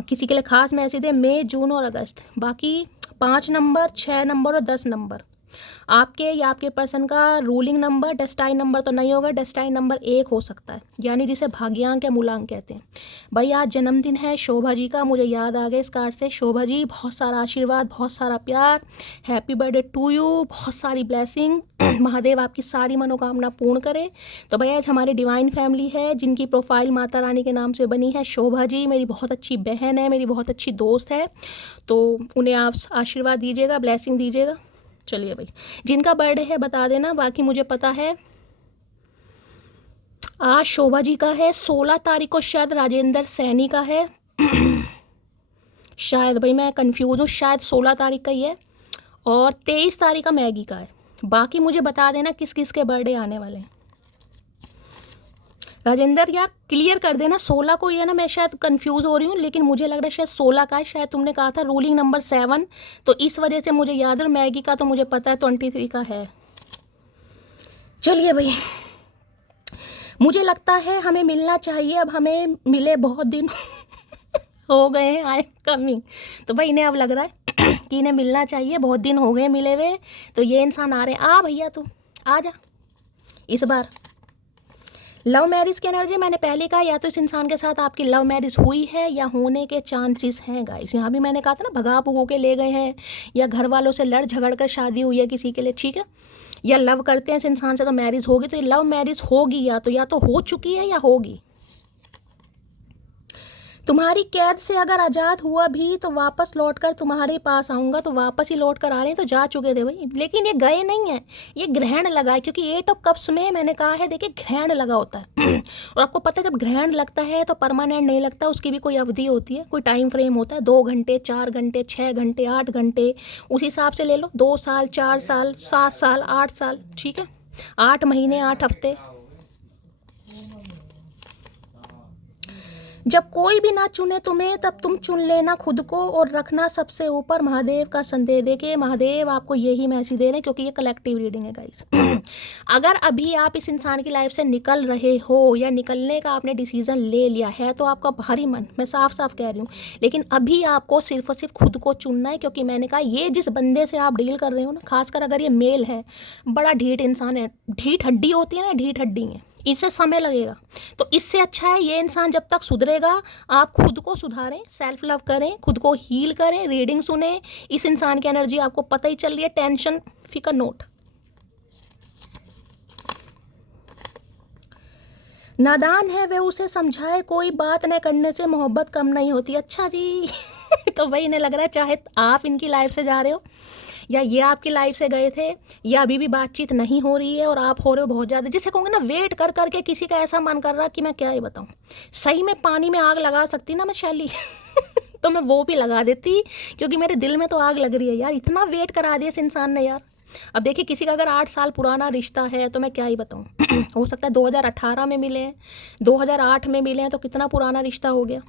किसी के लिए खास मैसेज है मई, जून और अगस्त। बाकी 5 नंबर, 6 नंबर और 10 नंबर आपके या आपके पर्सन का रूलिंग नंबर, डेस्टाइन नंबर तो नहीं होगा, डेस्टाइन नंबर 1 हो सकता है, यानी जिसे भाग्यांक या मूलांक कहते हैं। भाई आज जन्मदिन है शोभा जी का, मुझे याद आ गया इस कार्ड से। शोभा जी बहुत सारा आशीर्वाद, बहुत सारा प्यार, हैप्पी बर्थडे टू यू, बहुत सारी ब्लेसिंग। महादेव आपकी सारी मनोकामना पूर्ण करे। तो भाई आज हमारी डिवाइन फैमिली है, जिनकी प्रोफाइल माता रानी के नाम से बनी है। शोभा जी मेरी बहुत अच्छी बहन है, मेरी बहुत अच्छी दोस्त है, तो उन्हें आप आशीर्वाद दीजिएगा, ब्लेसिंग दीजिएगा। चलिए भाई, जिनका बर्थडे है बता देना, बाकी मुझे पता है। आज शोभा जी का है, 16 तारीख को शायद राजेंद्र सैनी का है। शायद भाई मैं कंफ्यूज हूँ, शायद 16 तारीख का ही है, और 23 तारीख का मैगी का है। बाकी मुझे बता देना किस किस के बर्थडे आने वाले हैं। राजेंद्र यार क्लियर कर देना, 16 को ही है ना, मैं शायद कंफ्यूज हो रही हूँ, लेकिन मुझे लग रहा है शायद 16 का है। शायद तुमने कहा था रूलिंग नंबर 7, तो इस वजह से मुझे याद है। मैगी का तो मुझे पता है 23 का है। चलिए भाई, मुझे लगता है हमें मिलना चाहिए, अब हमें मिले बहुत दिन हो गए हैं, आई एम कमिंग। तो भाई इन्हें अब लग रहा है कि इन्हें मिलना चाहिए, बहुत दिन हो गए मिले हुए। तो ये इंसान आ रहे हैं, आ भैया तू आ जा। इस बार लव मैरिज की एनर्जी, मैंने पहले कहा या तो इस इंसान के साथ आपकी लव मैरिज हुई है या होने के चांसेस हैं गाइस। यहाँ भी मैंने कहा था ना, भगा भुगो के ले गए हैं या घर वालों से लड़ झगड़ कर शादी हुई है किसी के लिए, ठीक है, या लव करते हैं इस इंसान से तो मैरिज होगी। तो ये लव मैरिज होगी, या तो हो चुकी है या होगी। तुम्हारी कैद से अगर आज़ाद हुआ भी तो वापस लौटकर तुम्हारे पास आऊँगा। तो वापस ही लौट कर आ रहे हैं, तो जा चुके थे भाई, लेकिन ये गए नहीं हैं, ये ग्रहण लगा है। क्योंकि 8 ऑफ कप्स में मैंने कहा है देखिए ग्रहण लगा होता है और आपको पता है जब ग्रहण लगता है तो परमानेंट नहीं लगता, उसकी भी कोई अवधि होती है, कोई टाइम फ्रेम होता है, 2 घंटे 4 घंटे 6 घंटे 8 घंटे, उस हिसाब से ले लो, 2 साल 4 साल 7 साल 8 साल, ठीक है, 8 महीने 8 हफ्ते। जब कोई भी ना चुने तुम्हें तब तुम चुन लेना खुद को और रखना सबसे ऊपर महादेव का संदेह। देखिए महादेव आपको यही मैसेज दे रहे हैं, क्योंकि ये कलेक्टिव रीडिंग है गाइस। अगर अभी आप इस इंसान की लाइफ से निकल रहे हो या निकलने का आपने डिसीजन ले लिया है तो आपका भारी मन, मैं साफ साफ कह रही हूँ, लेकिन अभी आपको सिर्फ और सिर्फ खुद को चुनना है। क्योंकि मैंने कहा ये जिस बंदे से आप डील कर रहे हो ना, खासकर अगर ये मेल है, बड़ा ढीठ इंसान है, ढीठ हड्डी होती है ना, ढीठ हड्डी है, इसे समय लगेगा। तो इससे अच्छा है ये इंसान जब तक सुधरेगा आप खुद को सुधारें, सेल्फ लव करें, खुद को हील करें, रीडिंग सुने। इस इंसान की एनर्जी आपको पता ही चल रही है, टेंशन फिकर नोट। नादान है वे उसे समझाए, कोई बात न करने से मोहब्बत कम नहीं होती। अच्छा जी तो भाई इन्हें लग रहा है चाहे आप इनकी लाइफ से जा रहे हो या ये आपकी लाइफ से गए थे या अभी भी बातचीत नहीं हो रही है और आप हो रहे हो बहुत ज़्यादा, जिसे कहूँगे ना वेट कर करके किसी का ऐसा मन कर रहा कि मैं क्या ही बताऊँ, सही में पानी में आग लगा सकती ना मैं शैली तो मैं वो भी लगा देती, क्योंकि मेरे दिल में तो आग लग रही है यार, इतना वेट करा दिया इस इंसान ने यार। अब देखिए किसी का अगर 8 साल पुराना रिश्ता है तो मैं क्या ही बताऊँ हो सकता है 2018 में मिले हैं, 2008 में मिले हैं, तो कितना पुराना रिश्ता हो गया।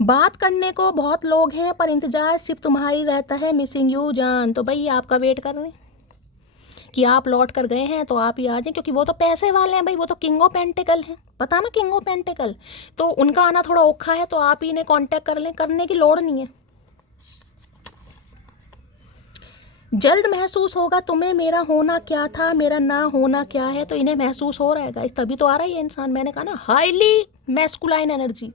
बात करने को बहुत लोग हैं पर इंतज़ार सिर्फ तुम्हारी रहता है, मिसिंग यू जान। तो भाई आपका वेट कर रहे हैं कि आप लौट कर गए हैं तो आप ही आ जाएं, क्योंकि वो तो पैसे वाले हैं भाई, वो तो किंग ऑफ पेंटिकल हैं, पता ना किंग ऑफ पेंटिकल, तो उनका आना थोड़ा औखा है, तो आप ही इन्हें कांटेक्ट कर लें, करने की लोड़ नहीं है। जल्द महसूस होगा तुम्हें मेरा होना क्या था, मेरा ना होना क्या है। तो इन्हें महसूस हो रहा है गाइस, तभी तो आ रहा है ये इंसान। मैंने कहा ना highly masculine energy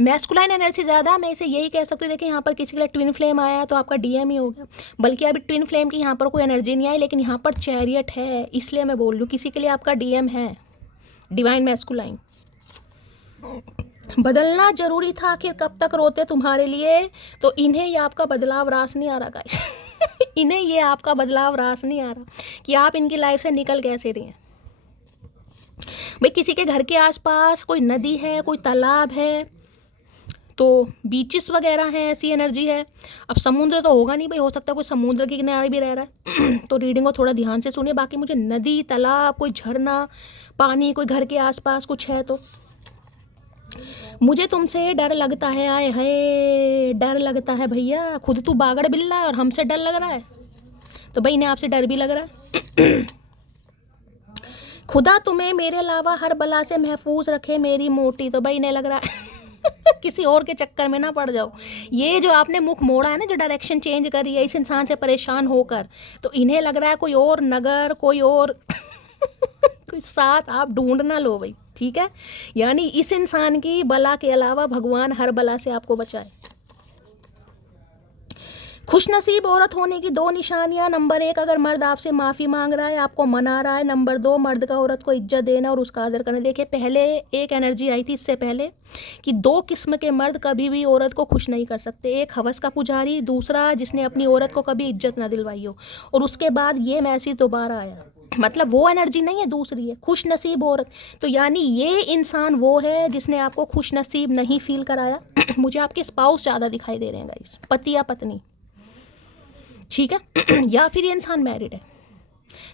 masculine energy ज़्यादा, मैं इसे यही कह सकती हूँ। देखिए यहाँ पर किसी के लिए ट्विन फ्लेम आया तो आपका डीएम ही हो गया, बल्कि अभी ट्विन फ्लेम की यहाँ पर कोई एनर्जी नहीं आई, लेकिन यहाँ पर चैरियट है, इसलिए मैं बोल रही हूँ किसी के लिए आपका डीएम है, डिवाइन मैस्कुलाइन। बदलना जरूरी था, आखिर कब तक रोते तुम्हारे लिए। तो इन्हें ये आपका बदलाव रास नहीं आ रहा गाइस इन्हें ये आपका बदलाव रास नहीं आ रहा कि आप इनकी लाइफ से निकल कैसे रहे हैं। भाई किसी के घर के आसपास कोई नदी है, कोई तालाब है, तो बीचेस वगैरह हैं, ऐसी एनर्जी है। अब समुद्र तो होगा नहीं भाई, हो सकता है कोई समुद्र के किनारे भी रह रहा है तो रीडिंग को थोड़ा ध्यान से सुनिए। बाकी मुझे नदी, तालाब, कोई झरना, पानी, कोई घर के आसपास कुछ है तो मुझे तुमसे डर लगता है। आए है डर लगता है भैया, खुद तू बागड़ बिल्ला है और हमसे डर लग रहा है, तो भाई इन्हें आपसे डर भी लग रहा है खुदा तुम्हें मेरे अलावा हर बला से महफूज रखे मेरी मोटी। तो भाई इन्हें लग रहा है किसी और के चक्कर में ना पड़ जाओ। ये जो आपने मुख मोड़ा है ना, जो डायरेक्शन चेंज करी है इस इंसान से परेशान होकर, तो इन्हें लग रहा है कोई और नगर, कोई और कोई साथ आप ढूंढ ना लो भाई, ठीक है। यानी इस इंसान की बला के अलावा भगवान हर बला से आपको बचाए। खुशनसीब औरत होने की 2 निशानियां। नंबर 1, अगर मर्द आपसे माफ़ी मांग रहा है, आपको मना रहा है। नंबर 2, मर्द का औरत को इज्जत देना और उसका आदर करना। देखिए पहले एक एनर्जी आई थी इससे पहले कि 2 किस्म के मर्द कभी भी औरत को खुश नहीं कर सकते, एक हवस का पुजारी, दूसरा जिसने अपनी औरत को कभी इज्जत ना दिलवाई हो। और उसके बाद ये मैसेज दोबारा आया, मतलब वो एनर्जी नहीं है, दूसरी है खुश नसीब औरत। तो यानी ये इंसान वो है जिसने आपको खुश नसीब नहीं फील कराया मुझे आपके स्पाउस ज़्यादा दिखाई दे रहे हैं गाइस, पति या पत्नी, ठीक है या फिर ये इंसान मैरिड है।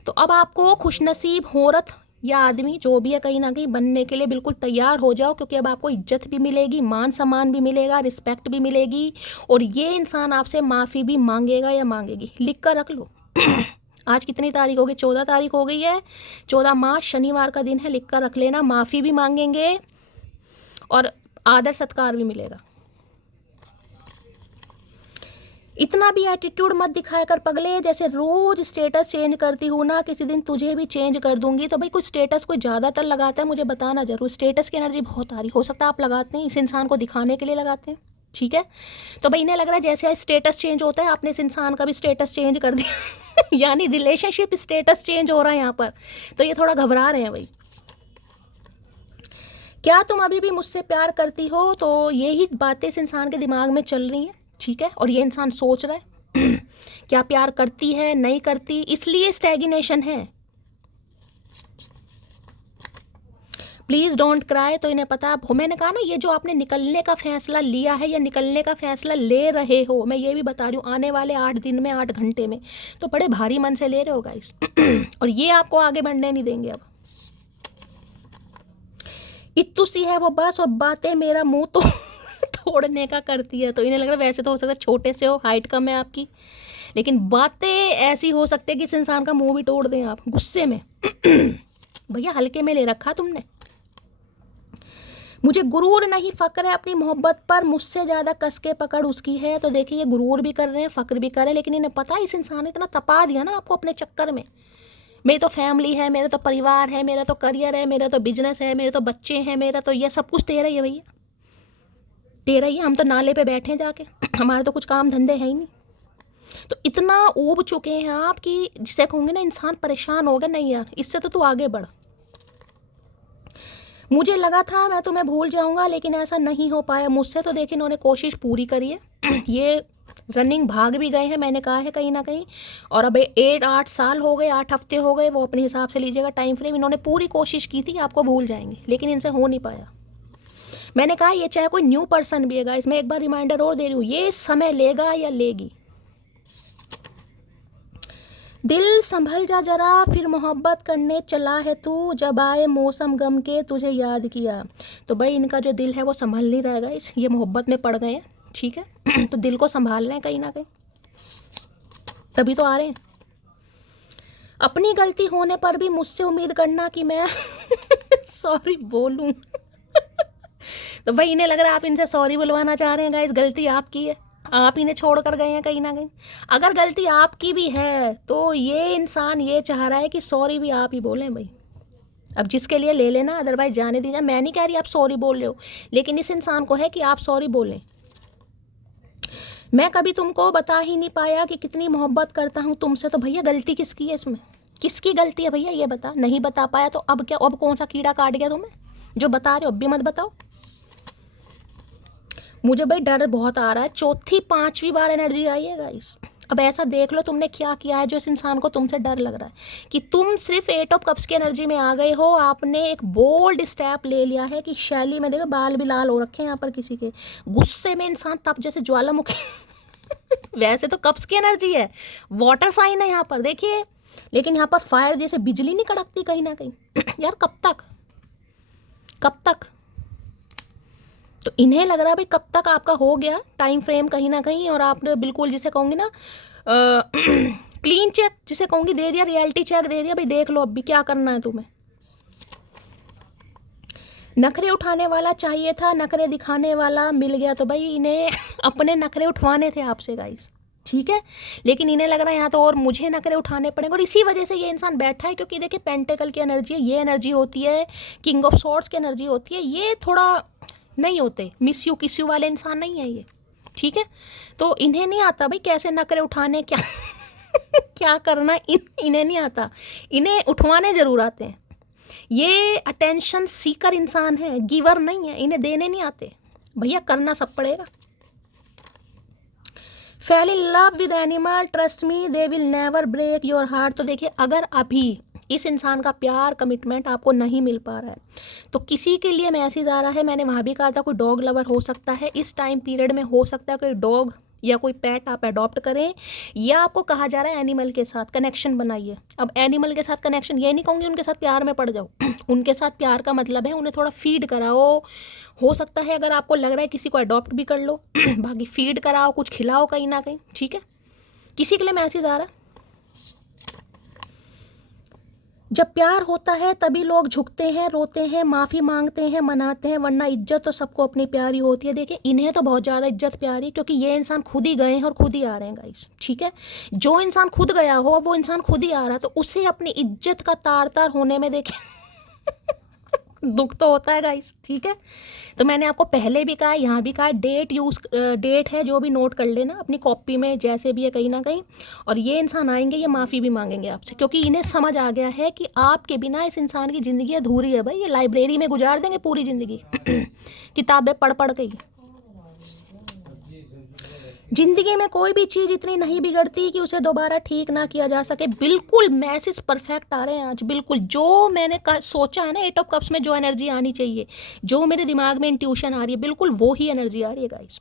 तो अब आपको खुशनसीब औरत या आदमी जो भी है कहीं ना कहीं बनने के लिए बिल्कुल तैयार हो जाओ, क्योंकि अब आपको इज्जत भी मिलेगी, मान सम्मान भी मिलेगा, रिस्पेक्ट भी मिलेगी, और ये इंसान आपसे माफ़ी भी मांगेगा या मांगेगी, लिख कर रख लो आज कितनी तारीख हो गई? 14 तारीख हो गई है। 14 मार्च शनिवार का दिन है, लिख कर रख लेना। माफ़ी भी मांगेंगे और आदर सत्कार भी मिलेगा। इतना भी एटीट्यूड मत दिखाया कर पगले, जैसे रोज स्टेटस चेंज करती हूँ ना, किसी दिन तुझे भी चेंज कर दूंगी। तो भाई कुछ स्टेटस कोई ज़्यादातर लगाता है, मुझे बताना जरूर। स्टेटस की एनर्जी बहुत आ रही, हो सकता है आप लगाते हैं, इस इंसान को दिखाने के लिए लगाते हैं, ठीक है। तो भाई इन्हें लग रहा है जैसे स्टेटस चेंज होता है, आपने इस इंसान का भी स्टेटस चेंज कर दिया यानी रिलेशनशिप स्टेटस चेंज हो रहा है यहाँ पर। तो ये थोड़ा घबरा रहे हैं भाई। क्या तुम अभी भी मुझसे प्यार करती हो? तो यही बातें इस इंसान के दिमाग में चल रही हैं, ठीक है। और ये इंसान सोच रहा है क्या प्यार करती है नहीं करती, इसलिए स्टैग्नेशन है। Please don't cry. तो इन्हें पता हो, मैंने कहा ना, ये जो आपने निकलने का फैसला लिया है या निकलने का फैसला ले रहे हो, मैं ये भी बता रही हूँ, आने वाले 8 दिन में, 8 घंटे में, तो बड़े भारी मन से ले रहे हो गाइस और ये आपको आगे बढ़ने नहीं देंगे। अब इत्तू सी है वो बस, और बातें मेरा मुंह तो तोड़ने का करती है। तो इन्हें लग रहा है वैसे तो हो सकता है छोटे से हो, हाइट कम है आपकी, लेकिन बातें ऐसी हो सकती है कि इस इंसान का मुंह भी तोड़ दें आप गुस्से में भैया हल्के में ले रखा तुमने। मुझे गुरूर नहीं, फक्र है अपनी मोहब्बत पर, मुझसे ज़्यादा कस के पकड़ उसकी है। तो देखिए ये गुरूर भी कर रहे हैं, फ़क्र भी कर रहे हैं, लेकिन इन्हें पता है इस इंसान ने इतना तपा दिया ना आपको अपने चक्कर में। मेरी तो फैमिली है, मेरा तो परिवार है, मेरा तो करियर है, मेरा तो बिजनेस है, मेरे तो बच्चे हैं, मेरा तो ये सब कुछ तेरा ही है भैया, तेरा ही है। हम तो नाले पे बैठे हैं जाके हमारे तो कुछ काम धंधे हैं ही नहीं। तो इतना ऊब चुके हैं आप कि जिसे कहूँगे ना, इंसान परेशान हो गया। नहीं यार, इससे तो तू आगे बढ़। मुझे लगा था मैं तुम्हें भूल जाऊंगा, लेकिन ऐसा नहीं हो पाया मुझसे। तो देखिए इन्होंने कोशिश पूरी करी है ये रनिंग भाग भी गए हैं, मैंने कहा है कहीं ना कहीं। और अब 8 साल हो गए, 8 हफ्ते हो गए, वो अपने हिसाब से लीजिएगा टाइम फ्रेम। इन्होंने पूरी कोशिश की थी आपको भूल जाएंगे, लेकिन इनसे हो नहीं पाया। मैंने कहा ये चाहे कोई न्यू पर्सन भी है, इसमें एक बार रिमाइंडर और दे रही हूँ, ये समय लेगा या लेगी। दिल संभल जा जरा, फिर मोहब्बत करने चला है तू, जब आए मौसम गम के तुझे याद किया। तो भाई इनका जो दिल है वो संभल नहीं रहेगा, इस ये मोहब्बत में पड़ गए हैं, ठीक है तो दिल को संभाल रहे हैं कहीं ना कहीं, तभी तो आ रहे हैं। अपनी गलती होने पर भी मुझसे उम्मीद करना कि मैं सॉरी बोलूं तो भाई इन्हें लग रहा है आप इनसे सॉरी बुलवाना चाह रहे हैं गाइस, गलती आपकी है, आप इन्हें छोड़ कर गए हैं कहीं ना कहीं। अगर गलती आपकी भी है तो ये इंसान ये चाह रहा है कि सॉरी भी आप ही बोलें भाई। अब जिसके लिए ले लेना, अदरवाइज जाने दीजिए। मैं नहीं कह रही आप सॉरी बोल रहे हो, लेकिन इस इंसान को है कि आप सॉरी बोलें। मैं कभी तुमको बता ही नहीं पाया कि कितनी मोहब्बत करता हूँ तुमसे। तो भैया गलती किसकी है इसमें, किसकी गलती है भैया ये बता। नहीं बता पाया तो अब क्या, अब कौन सा कीड़ा काट गया तुम्हें जो बता रहे हो? अब भी मत बताओ। मुझे भाई डर बहुत आ रहा है, चौथी 5वीं बार एनर्जी आई है गाइस। अब ऐसा देख लो तुमने क्या किया है जो इस इंसान को तुमसे डर लग रहा है कि तुम सिर्फ 8 ऑफ कप्स की एनर्जी में आ गए हो। आपने एक बोल्ड स्टेप ले लिया है कि शैली में, देखो बाल भी लाल हो रखे हैं यहाँ पर किसी के, गुस्से में इंसान तप जैसे ज्वालामुखी वैसे तो कप्स की एनर्जी है, वाटर साइन है यहाँ पर देखिए, लेकिन यहाँ पर फायर जैसे बिजली नहीं कड़कती कहीं ना कहीं यार कब तक, कब तक? तो इन्हें लग रहा है भाई कब तक आपका हो गया टाइम फ्रेम कहीं ना कहीं, और आपने बिल्कुल जिसे कहूँगी ना क्लीन चेक जिसे कहूँगी दे दिया, रियलिटी चेक दे दिया भाई, देख लो अब भी क्या करना है तुम्हें। नखरे उठाने वाला चाहिए था, नखरे दिखाने वाला मिल गया। तो भाई इन्हें अपने नखरे उठवाने थे आपसे गाइस, ठीक है, लेकिन इन्हें लग रहा है यहाँ तो और मुझे नखरे उठाने पड़ेंगे। और इसी वजह से ये इंसान बैठा है, क्योंकि देखिए पेंटेकल की एनर्जी है, ये एनर्जी होती है किंग ऑफ सॉर्ड्स की एनर्जी होती है, ये थोड़ा नहीं होते मिस यू किस यू वाले इंसान नहीं है ये, ठीक है। तो इन्हें नहीं आता भाई कैसे नखरे उठाने, क्या क्या करना, इन्हें नहीं आता, इन्हें उठवाने जरूर आते हैं। ये अटेंशन सीकर इंसान है, गिवर नहीं है, इन्हें देने नहीं आते भैया, करना सब पड़ेगा। Fell in love with animal, trust me they will never break your heart. तो देखिए अगर अभी इस इंसान का प्यार कमिटमेंट आपको नहीं मिल पा रहा है तो किसी के लिए मैसेज आ रहा है, मैंने वहाँ भी कहा था कोई डॉग लवर हो सकता है इस टाइम पीरियड में, हो सकता है कोई डॉग या कोई पेट आप अडॉप्ट करें, या आपको कहा जा रहा है एनिमल के साथ कनेक्शन बनाइए। अब एनिमल के साथ कनेक्शन, ये नहीं कहूँगी उनके साथ प्यार में पड़ जाओ उनके साथ प्यार का मतलब है उन्हें थोड़ा फीड कराओ, हो सकता है अगर आपको लग रहा है किसी को अडॉप्ट भी कर लो बाकी फीड कराओ, कुछ खिलाओ कहीं ना कहीं, ठीक है। किसी के लिए मैसेज आ रहा है, जब प्यार होता है तभी लोग झुकते हैं, रोते हैं, माफ़ी मांगते हैं, मनाते हैं, वरना इज्जत तो सबको अपनी प्यारी होती है। देखिए इन्हें तो बहुत ज़्यादा इज्जत प्यारी, क्योंकि ये इंसान खुद ही गए हैं और खुद ही आ रहे हैं गाइस, ठीक है। जो इंसान खुद गया हो वो इंसान खुद ही आ रहा है, तो उसे अपनी इज्जत का तार तार होने में देखिए दुख तो होता है गाइस, ठीक है। तो मैंने आपको पहले भी कहा, यहाँ भी कहा, डेट है जो भी नोट कर लेना अपनी कॉपी में, जैसे भी है कहीं ना कहीं। और ये इंसान आएंगे, ये माफ़ी भी मांगेंगे आपसे, क्योंकि इन्हें समझ आ गया है कि आपके बिना इस इंसान की ज़िंदगी अधूरी है भाई। ये लाइब्रेरी में गुजार देंगे पूरी ज़िंदगी किताबें पढ़ पढ़ के ही। जिंदगी में कोई भी चीज़ इतनी नहीं बिगड़ती कि उसे दोबारा ठीक ना किया जा सके। बिल्कुल मैसेज परफेक्ट आ रहे हैं आज, बिल्कुल जो मैंने सोचा है ना, 8 ऑफ कप्स में जो एनर्जी आनी चाहिए, जो मेरे दिमाग में इंट्यूशन आ रही है, बिल्कुल वो ही एनर्जी आ रही है गाइस।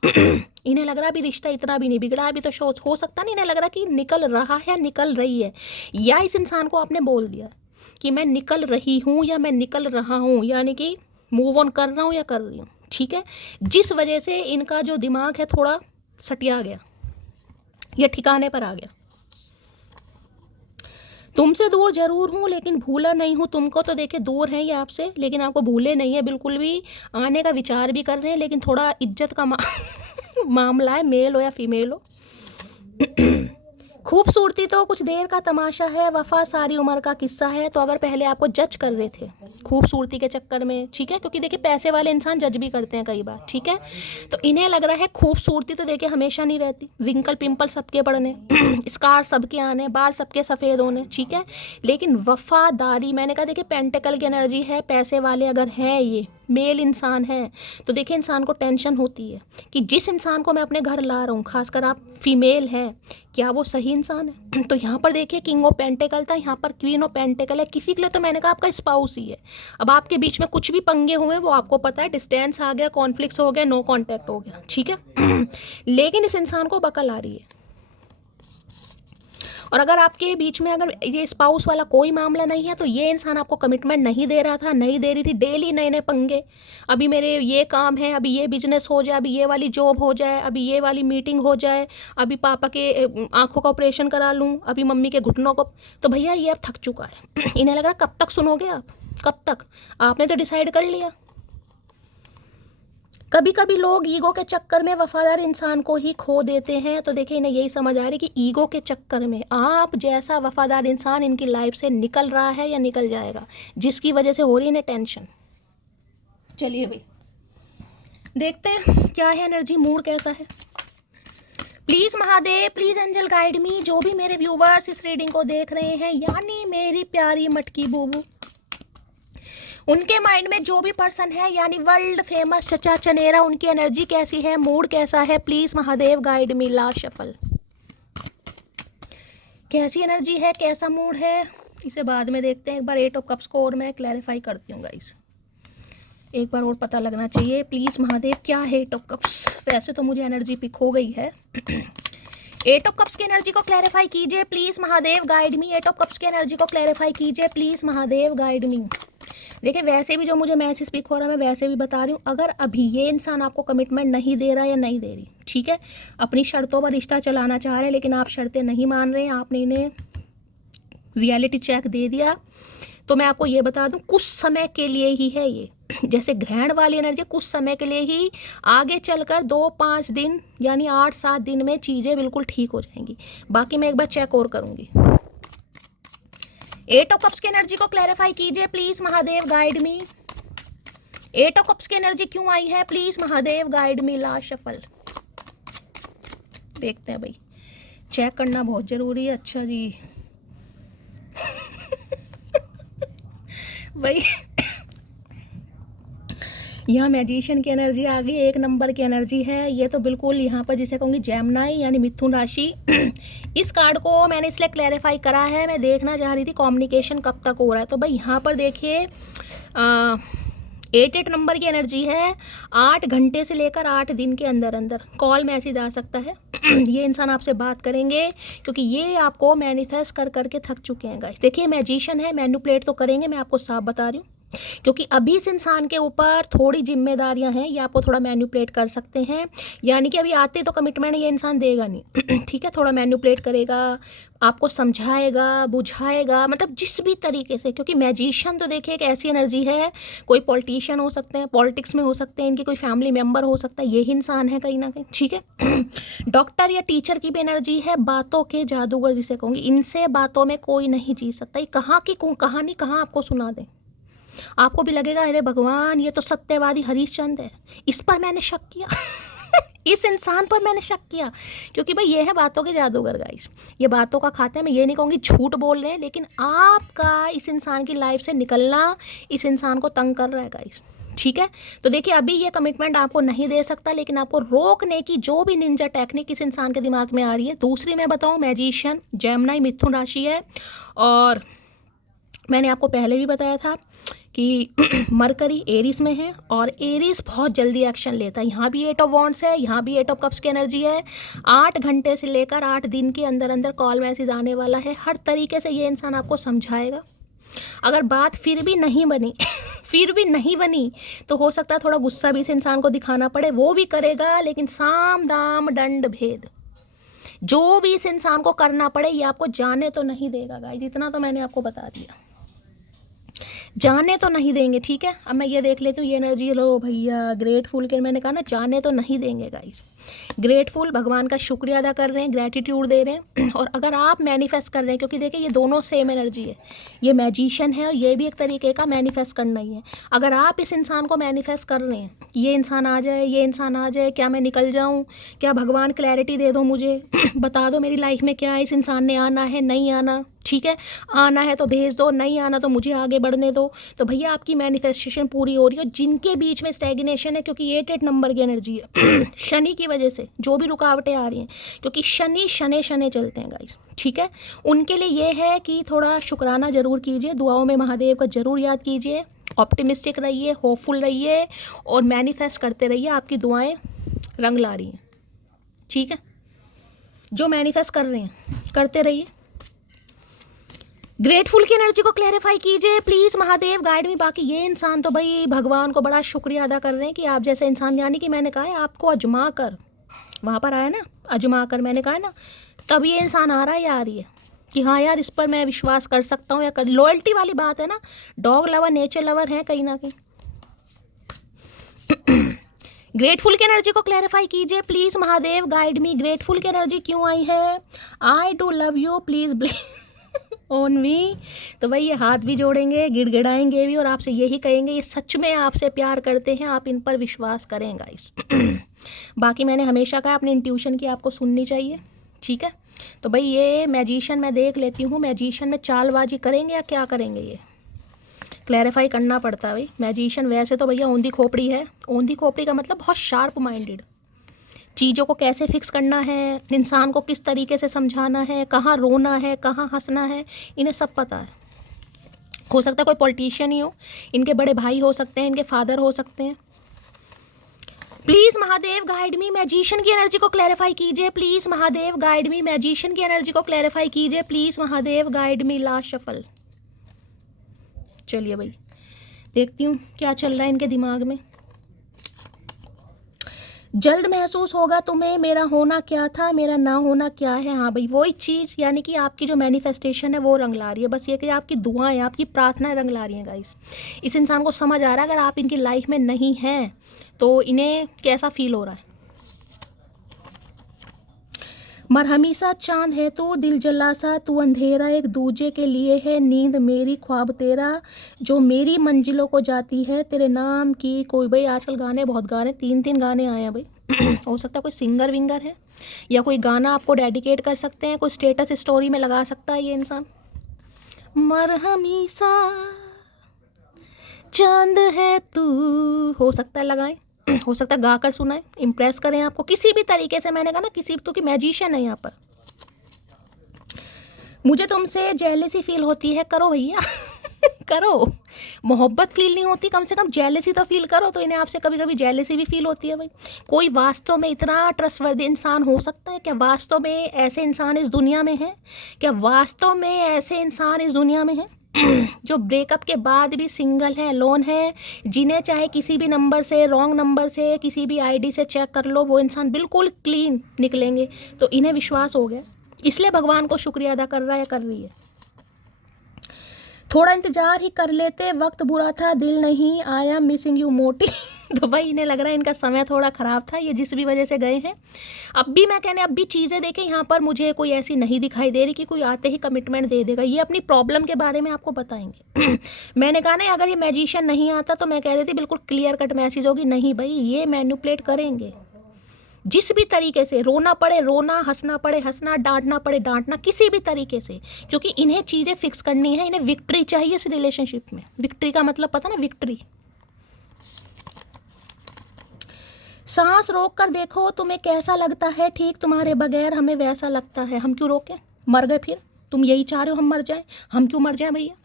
इन्हें लग रहा अभी रिश्ता इतना भी नहीं बिगड़ा, अभी तो हो सकता नहीं, इन्हें लग रहा कि निकल रहा है, निकल रही है, या इस इंसान को आपने बोल दिया कि मैं निकल रही हूँ या मैं निकल रहा हूँ, यानी कि मूव ऑन कर रहा हूँ या कर रही हूँ, ठीक है। जिस वजह से इनका जो दिमाग है थोड़ा सटिया गया, ये ठिकाने पर आ गया। तुमसे दूर जरूर हूँ लेकिन भूला नहीं हूँ तुमको। तो देखिए दूर है ये आपसे, लेकिन आपको भूले नहीं है बिल्कुल भी। आने का विचार भी कर रहे हैं, लेकिन थोड़ा इज्जत का मामला है, मेल हो या फीमेल हो। खूबसूरती तो कुछ देर का तमाशा है, वफा सारी उम्र का किस्सा है। तो अगर पहले आपको जज कर रहे थे खूबसूरती के चक्कर में, ठीक है, क्योंकि देखिए पैसे वाले इंसान जज भी करते हैं कई बार, ठीक है। तो इन्हें लग रहा है खूबसूरती तो देखिए हमेशा नहीं रहती, रिंकल पिंपल सबके पड़ने स्कार सबके आने, बाल सबके सफ़ेद होने, ठीक है। लेकिन वफादारी, मैंने कहा देखिए पेंटिकल की एनर्जी है, पैसे वाले अगर हैं, ये मेल इंसान है, तो देखिए इंसान को टेंशन होती है कि जिस इंसान को मैं अपने घर ला रहा हूँ, खासकर आप फीमेल हैं, क्या वो सही इंसान है। तो यहाँ पर देखिए किंग ऑफ पेंटिकल था, यहाँ पर क्वीन ऑफ पेंटिकल है। किसी के लिए तो मैंने कहा आपका स्पाउस ही है। अब आपके बीच में कुछ भी पंगे हुए वो आपको पता है, डिस्टेंस आ गया, कॉन्फ्लिक्ट हो गया, नो कॉन्टैक्ट हो गया, ठीक है। लेकिन इस इंसान को बकल आ रही है। और अगर आपके बीच में अगर ये स्पाउस वाला कोई मामला नहीं है, तो ये इंसान आपको कमिटमेंट नहीं दे रहा था, नहीं दे रही थी, डेली नए नए पंगे। अभी मेरे ये काम है, अभी ये बिजनेस हो जाए, अभी ये वाली जॉब हो जाए, अभी ये वाली मीटिंग हो जाए, अभी पापा के आंखों का ऑपरेशन करा लूँ, अभी मम्मी के घुटनों को। तो भैया ये अब थक चुका है। इन्हें लग रहा कब तक सुनोगे आप, कब तक, आपने तो डिसाइड कर लिया। कभी कभी लोग ईगो के चक्कर में वफादार इंसान को ही खो देते हैं। तो देखिए इन्हें यही समझ आ रही कि ईगो के चक्कर में आप जैसा वफादार इंसान इनकी लाइफ से निकल रहा है या निकल जाएगा, जिसकी वजह से हो रही है इन्हें टेंशन। चलिए भाई देखते हैं क्या है एनर्जी, मूड कैसा है। Please Mahadev, please angel guide me. जो भी मेरे व्यूवर्स इस रीडिंग को देख रहे हैं, यानी मेरी प्यारी मटकी बूबू, उनके माइंड में जो भी पर्सन है, यानी वर्ल्ड फेमस चचा चनेरा, उनकी एनर्जी कैसी है, मूड कैसा है, please Mahadev guide me. Last shuffle, कैसी एनर्जी है, कैसा मूड है, इसे बाद में देखते हैं। एक बार 8 ऑफ कप्स को और मैं क्लैरिफाई करती हूँ गाइस, एक बार और पता लगना चाहिए। प्लीज महादेव क्या है 8 ऑफ कप्स। वैसे तो मुझे एनर्जी पिक हो गई है। 8 ऑफ कप्स की एनर्जी को क्लैरिफाई कीजिए please Mahadev guide me. 8 of cups की एनर्जी को क्लैरिफाई कीजिए प्लीज महादेव गाइड मी। देखिए वैसे भी जो मुझे मैसेज पिक हो रहा है मैं वैसे भी बता रही हूँ। अगर अभी ये इंसान आपको कमिटमेंट नहीं दे रहा या नहीं दे रही, ठीक है, अपनी शर्तों पर रिश्ता चलाना चाह रहे हैं, लेकिन आप शर्तें नहीं मान रहे हैं, आपने इन्हें रियलिटी चेक दे दिया, तो मैं आपको ये बता दूं कुछ समय के लिए ही है ये। जैसे ग्रहण वाली एनर्जी कुछ समय के लिए ही, आगे चलकर 2-5 दिन यानी 8-7 दिन में चीज़ें बिल्कुल ठीक हो जाएंगी। बाकी मैं एक बार चेक और करूँगी। 8 ऑफ कप्स की एनर्जी को क्लैरिफाई कीजिए please Mahadev guide me. 8 of cups की एनर्जी क्यों आई है, please Mahadev guide me. Last shuffle देखते हैं भाई, चेक करना बहुत जरूरी है। अच्छा जी भाई यहाँ मैजिशियन की एनर्जी आ गई, 1 नंबर की एनर्जी है ये तो बिल्कुल। यहाँ पर जिसे कहूँगी जेमिनी यानी मिथुन राशि। इस कार्ड को मैंने इसलिए क्लैरिफाई करा है, मैं देखना चाह रही थी कम्युनिकेशन कब तक हो रहा है। तो भाई यहाँ पर देखिए 8 नंबर की एनर्जी है। 8 घंटे से लेकर 8 दिन के अंदर अंदर कॉल मैसेज आ सकता है। ये इंसान आपसे बात करेंगे क्योंकि ये आपको मैनिफेस्ट कर करके थक चुके हैं गाइस। देखिए मैजिशियन है, मैनिपुलेट तो करेंगे, मैं आपको साफ बता रही हूँ, क्योंकि अभी इस इंसान के ऊपर थोड़ी जिम्मेदारियां हैं, ये आपको थोड़ा मैनिपुलेट कर सकते हैं। यानी कि अभी आते तो कमिटमेंट ये इंसान देगा नहीं ठीक है, थोड़ा मैनिपुलेट करेगा, आपको समझाएगा, बुझाएगा, मतलब जिस भी तरीके से। क्योंकि मैजिशियन तो देखिए एक ऐसी एनर्जी है, कोई पॉलिटिशियन हो सकते हैं, पॉलिटिक्स में हो सकते हैं, इनकी कोई फैमिली मेम्बर हो सकता है, यही इंसान है कहीं ना कहीं, ठीक है। डॉक्टर या टीचर की भी एनर्जी है, बातों के जादूगर जिसे कहूँगी, इनसे बातों में कोई नहीं जीत सकता। ये कहाँ की कहानी कहाँ आपको सुना दें, आपको भी लगेगा अरे भगवान ये तो सत्यवादी हरिश्चंद्र है, इस पर मैंने शक किया इस इंसान पर मैंने शक किया। क्योंकि भाई ये है बातों के जादूगर गाइस, ये बातों का खाते हैं। मैं ये नहीं कहूँगी झूठ बोल रहे हैं, लेकिन आपका इस इंसान की लाइफ से निकलना इस इंसान को तंग कर रहा है गाइस, ठीक है। तो देखिए अभी ये कमिटमेंट आपको नहीं दे सकता, लेकिन आपको रोकने की जो भी निंजा टेक्निक इस इंसान के दिमाग में आ रही है। दूसरी मैं बताऊँ, मैजिशियन जेमिनी मिथुन राशि है, और मैंने आपको पहले भी बताया था कि मरकरी एरीज में है, और एरीज बहुत जल्दी एक्शन लेता है। यहाँ भी 8 ऑफ वॉन्ड्स है, यहाँ भी 8 ऑफ कप्स की एनर्जी है। 8 घंटे से लेकर 8 दिन के अंदर अंदर कॉल मैसेज आने वाला है। हर तरीके से ये इंसान आपको समझाएगा। अगर बात फिर भी नहीं बनी फिर भी नहीं बनी तो हो सकता है थोड़ा गुस्सा भी इस इंसान को दिखाना पड़े, वो भी करेगा, लेकिन साम दाम दंड भेद जो भी इस इंसान को करना पड़े ये आपको जाने तो नहीं देगा गाइस, इतना तो मैंने आपको बता दिया, जाने तो नहीं देंगे, ठीक है। अब मैं ये देख लेती हूँ ये एनर्जी, लो भैया ग्रेटफुल के, मैंने कहा ना जाने तो नहीं देंगे गाइस। ग्रेटफुल भगवान का शुक्रिया अदा कर रहे हैं, ग्रेटिट्यूड दे रहे हैं। और अगर आप मैनिफेस्ट कर रहे हैं, क्योंकि देखिए ये दोनों सेम एनर्जी है, ये मैजिशियन है और ये भी एक तरीके का मैनिफेस्ट करना ही है। अगर आप इस इंसान को मैनिफेस्ट कर रहे हैं, ये इंसान आ जाए, ये इंसान आ जाए, क्या मैं निकल जाऊँ, क्या भगवान क्लैरिटी दे दो मुझे बता दो मेरी लाइफ में क्या है, इस इंसान ने आना है नहीं आना, ठीक है, आना है तो भेज दो, नहीं आना तो मुझे आगे बढ़ने दो, तो भैया आपकी मैनिफेस्टेशन पूरी हो रही है। जिनके बीच में स्टैग्नेशन है, क्योंकि 8 नंबर की एनर्जी है शनि की वजह से जो भी रुकावटें आ रही हैं, क्योंकि शनि शनि शनि चलते हैं गाइस, ठीक है। उनके लिए ये है कि थोड़ा शुक्राना जरूर कीजिए, दुआओं में महादेव का जरूर याद कीजिए, ऑप्टिमिस्टिक रहिए, होपफुल रहिए और मैनिफेस्ट करते रहिए। आपकी दुआएं रंग ला रही हैं, ठीक है। जो मैनिफेस्ट कर रहे हैं करते रहिए। ग्रेटफुल की एनर्जी को क्लैरिफाई कीजिए प्लीज़, महादेव गाइड मी। बाकी ये इंसान तो भाई भगवान को बड़ा शुक्रिया अदा कर रहे हैं कि आप जैसे इंसान, यानी कि मैंने कहा है आपको अजमा कर, वहाँ पर आया ना अजमा कर, मैंने कहा है ना, तब ये इंसान आ रहा है या आ रही है कि हाँ यार इस पर मैं विश्वास कर सकता हूँ या कर। लॉयल्टी वाली बात है ना, डॉग लवर नेचर लवर है कहीं ना कहीं। ग्रेटफुल की एनर्जी को क्लैरिफाई कीजिए please, Mahadev guide me. Grateful की एनर्जी क्यों आई है? I do love you please on me. तो भाई ये हाथ भी जोड़ेंगे, गिड़गिड़ाएंगे भी और आपसे यही कहेंगे ये सच में आपसे प्यार करते हैं, आप इन पर विश्वास करें गाइस। बाकी मैंने हमेशा कहा अपनी इंट्यूशन की आपको सुननी चाहिए, ठीक है। तो भाई ये मैजिशियन मैं देख लेती हूँ, मैजिशियन में चालबाजी करेंगे या क्या करेंगे, ये क्लैरिफाई करना पड़ता है भाई। मैजिशियन वैसे तो भैया औंधी खोपड़ी है, औंधी खोपड़ी का मतलब बहुत शार्प माइंडेड, चीज़ों को कैसे फिक्स करना है, इंसान को किस तरीके से समझाना है, कहाँ रोना है, कहाँ हंसना है, इन्हें सब पता है। हो सकता है कोई पॉलिटिशियन ही हो, इनके बड़े भाई हो सकते हैं, इनके फादर हो सकते हैं। Please Mahadev guide me. Magician की एनर्जी को क्लैरिफाई कीजिए please, Mahadev guide me. Magician की एनर्जी को क्लैरिफाई कीजिए please, Mahadev guide me. Last shuffle. चलिए भाई देखती हूँ क्या चल रहा है इनके दिमाग में। जल्द महसूस होगा तुम्हें मेरा होना क्या था, मेरा ना होना क्या है। हाँ भाई वही चीज़, यानी कि आपकी जो मैनिफेस्टेशन है वो रंग ला रही है। बस ये कि आपकी दुआएं, आपकी प्रार्थनाएं रंग ला रही हैं गाइस। इस इंसान को समझ आ रहा है अगर आप इनकी लाइफ में नहीं हैं तो इन्हें कैसा फील हो रहा है। मरहमी सा चांद है तू, दिल जला सा तू अंधेरा, एक दूजे के लिए है नींद मेरी ख्वाब तेरा, जो मेरी मंजिलों को जाती है तेरे नाम की कोई। भाई आजकल गाने बहुत गा रहे हैं, 3 गाने आए हैं भाई। हो सकता है कोई सिंगर विंगर है या कोई गाना आपको डेडिकेट कर सकते हैं, कोई स्टेटस स्टोरी में लगा सकता है ये इंसान। मरहमी सा चांद है तू, हो सकता है लगाएं, हो सकता है गाकर सुनाएं, इम्प्रेस करें आपको किसी भी तरीके से। मैंने कहा ना किसी, क्योंकि मैजिशियन है यहाँ पर। मुझे तुमसे जेलसी फील होती है, करो भैया करो। मोहब्बत फील नहीं होती, कम से कम जेलसी तो फील करो। तो इन्हें आपसे कभी कभी जेलसी भी फील होती है भाई। कोई वास्तव में इतना ट्रस्टवर्दी इंसान हो सकता है क्या? वास्तव में ऐसे इंसान इस दुनिया में है क्या? वास्तव में ऐसे इंसान इस दुनिया में है जो ब्रेकअप के बाद भी सिंगल है, लोन है, जिन्हें चाहे किसी भी नंबर से, रॉन्ग नंबर से, किसी भी आईडी से चेक कर लो, वो इंसान बिल्कुल क्लीन निकलेंगे। तो इन्हें विश्वास हो गया, इसलिए भगवान को शुक्रिया अदा कर रहा है या कर रही है। थोड़ा इंतजार ही कर लेते, वक्त बुरा था, दिल नहीं आया, मिसिंग यू मोटी। तो भाई इन्हें लग रहा है इनका समय थोड़ा ख़राब था, ये जिस भी वजह से गए हैं। अब भी मैं कहने, अब भी चीज़ें देखें, यहाँ पर मुझे कोई ऐसी नहीं दिखाई दे रही कि कोई आते ही कमिटमेंट दे देगा। ये अपनी प्रॉब्लम के बारे में आपको बताएंगे। मैंने कहा ना, अगर ये मैजिशियन नहीं आता तो मैं कह देती बिल्कुल क्लियर कट मैसेज होगी, नहीं भाई ये मैनिपुलेट करेंगे जिस भी तरीके से। रोना पड़े रोना, हंसना पड़े हंसना, डांटना पड़े डांटना, किसी भी तरीके से, क्योंकि इन्हें चीज़ें फिक्स करनी है। इन्हें विक्ट्री चाहिए इस रिलेशनशिप में। विक्ट्री का मतलब पता ना, विक्ट्री। सांस रोक कर देखो तुम्हें कैसा लगता है, ठीक तुम्हारे बगैर हमें वैसा लगता है। हम क्यों रोकें, मर गए फिर। तुम यही चाह रहे हो हम मर जाएं, हम क्यों मर जाएं भैया।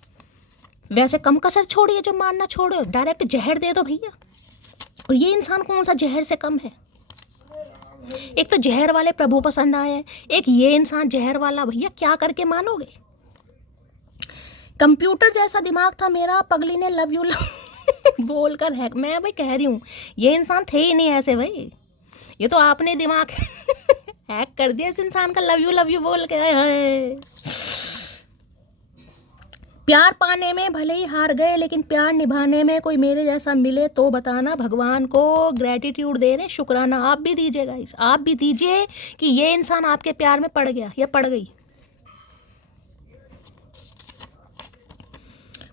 वैसे कम कसर छोड़िए, जो मारना छोड़ो, डायरेक्ट जहर दे दो भैया। और ये इंसान कौन सा जहर से कम है। एक तो जहर वाले प्रभु पसंद आए हैं, एक ये इंसान जहर वाला। भैया क्या करके मानोगे। कंप्यूटर जैसा दिमाग था मेरा, पगली ने लव यू बोलकर हैक। मैं भाई कह रही हूँ ये इंसान थे ही नहीं ऐसे भाई, ये तो आपने दिमाग हैक कर दिया इस इंसान का, लव यू बोल के। हाय प्यार पाने में भले ही हार गए, लेकिन प्यार निभाने में कोई मेरे जैसा मिले तो बताना। भगवान को ग्रेटिट्यूड दे रहे, शुक्राना आप भी दीजिए गाइस, आप भी दीजिए कि ये इंसान आपके प्यार में पड़ गया या पड़ गई।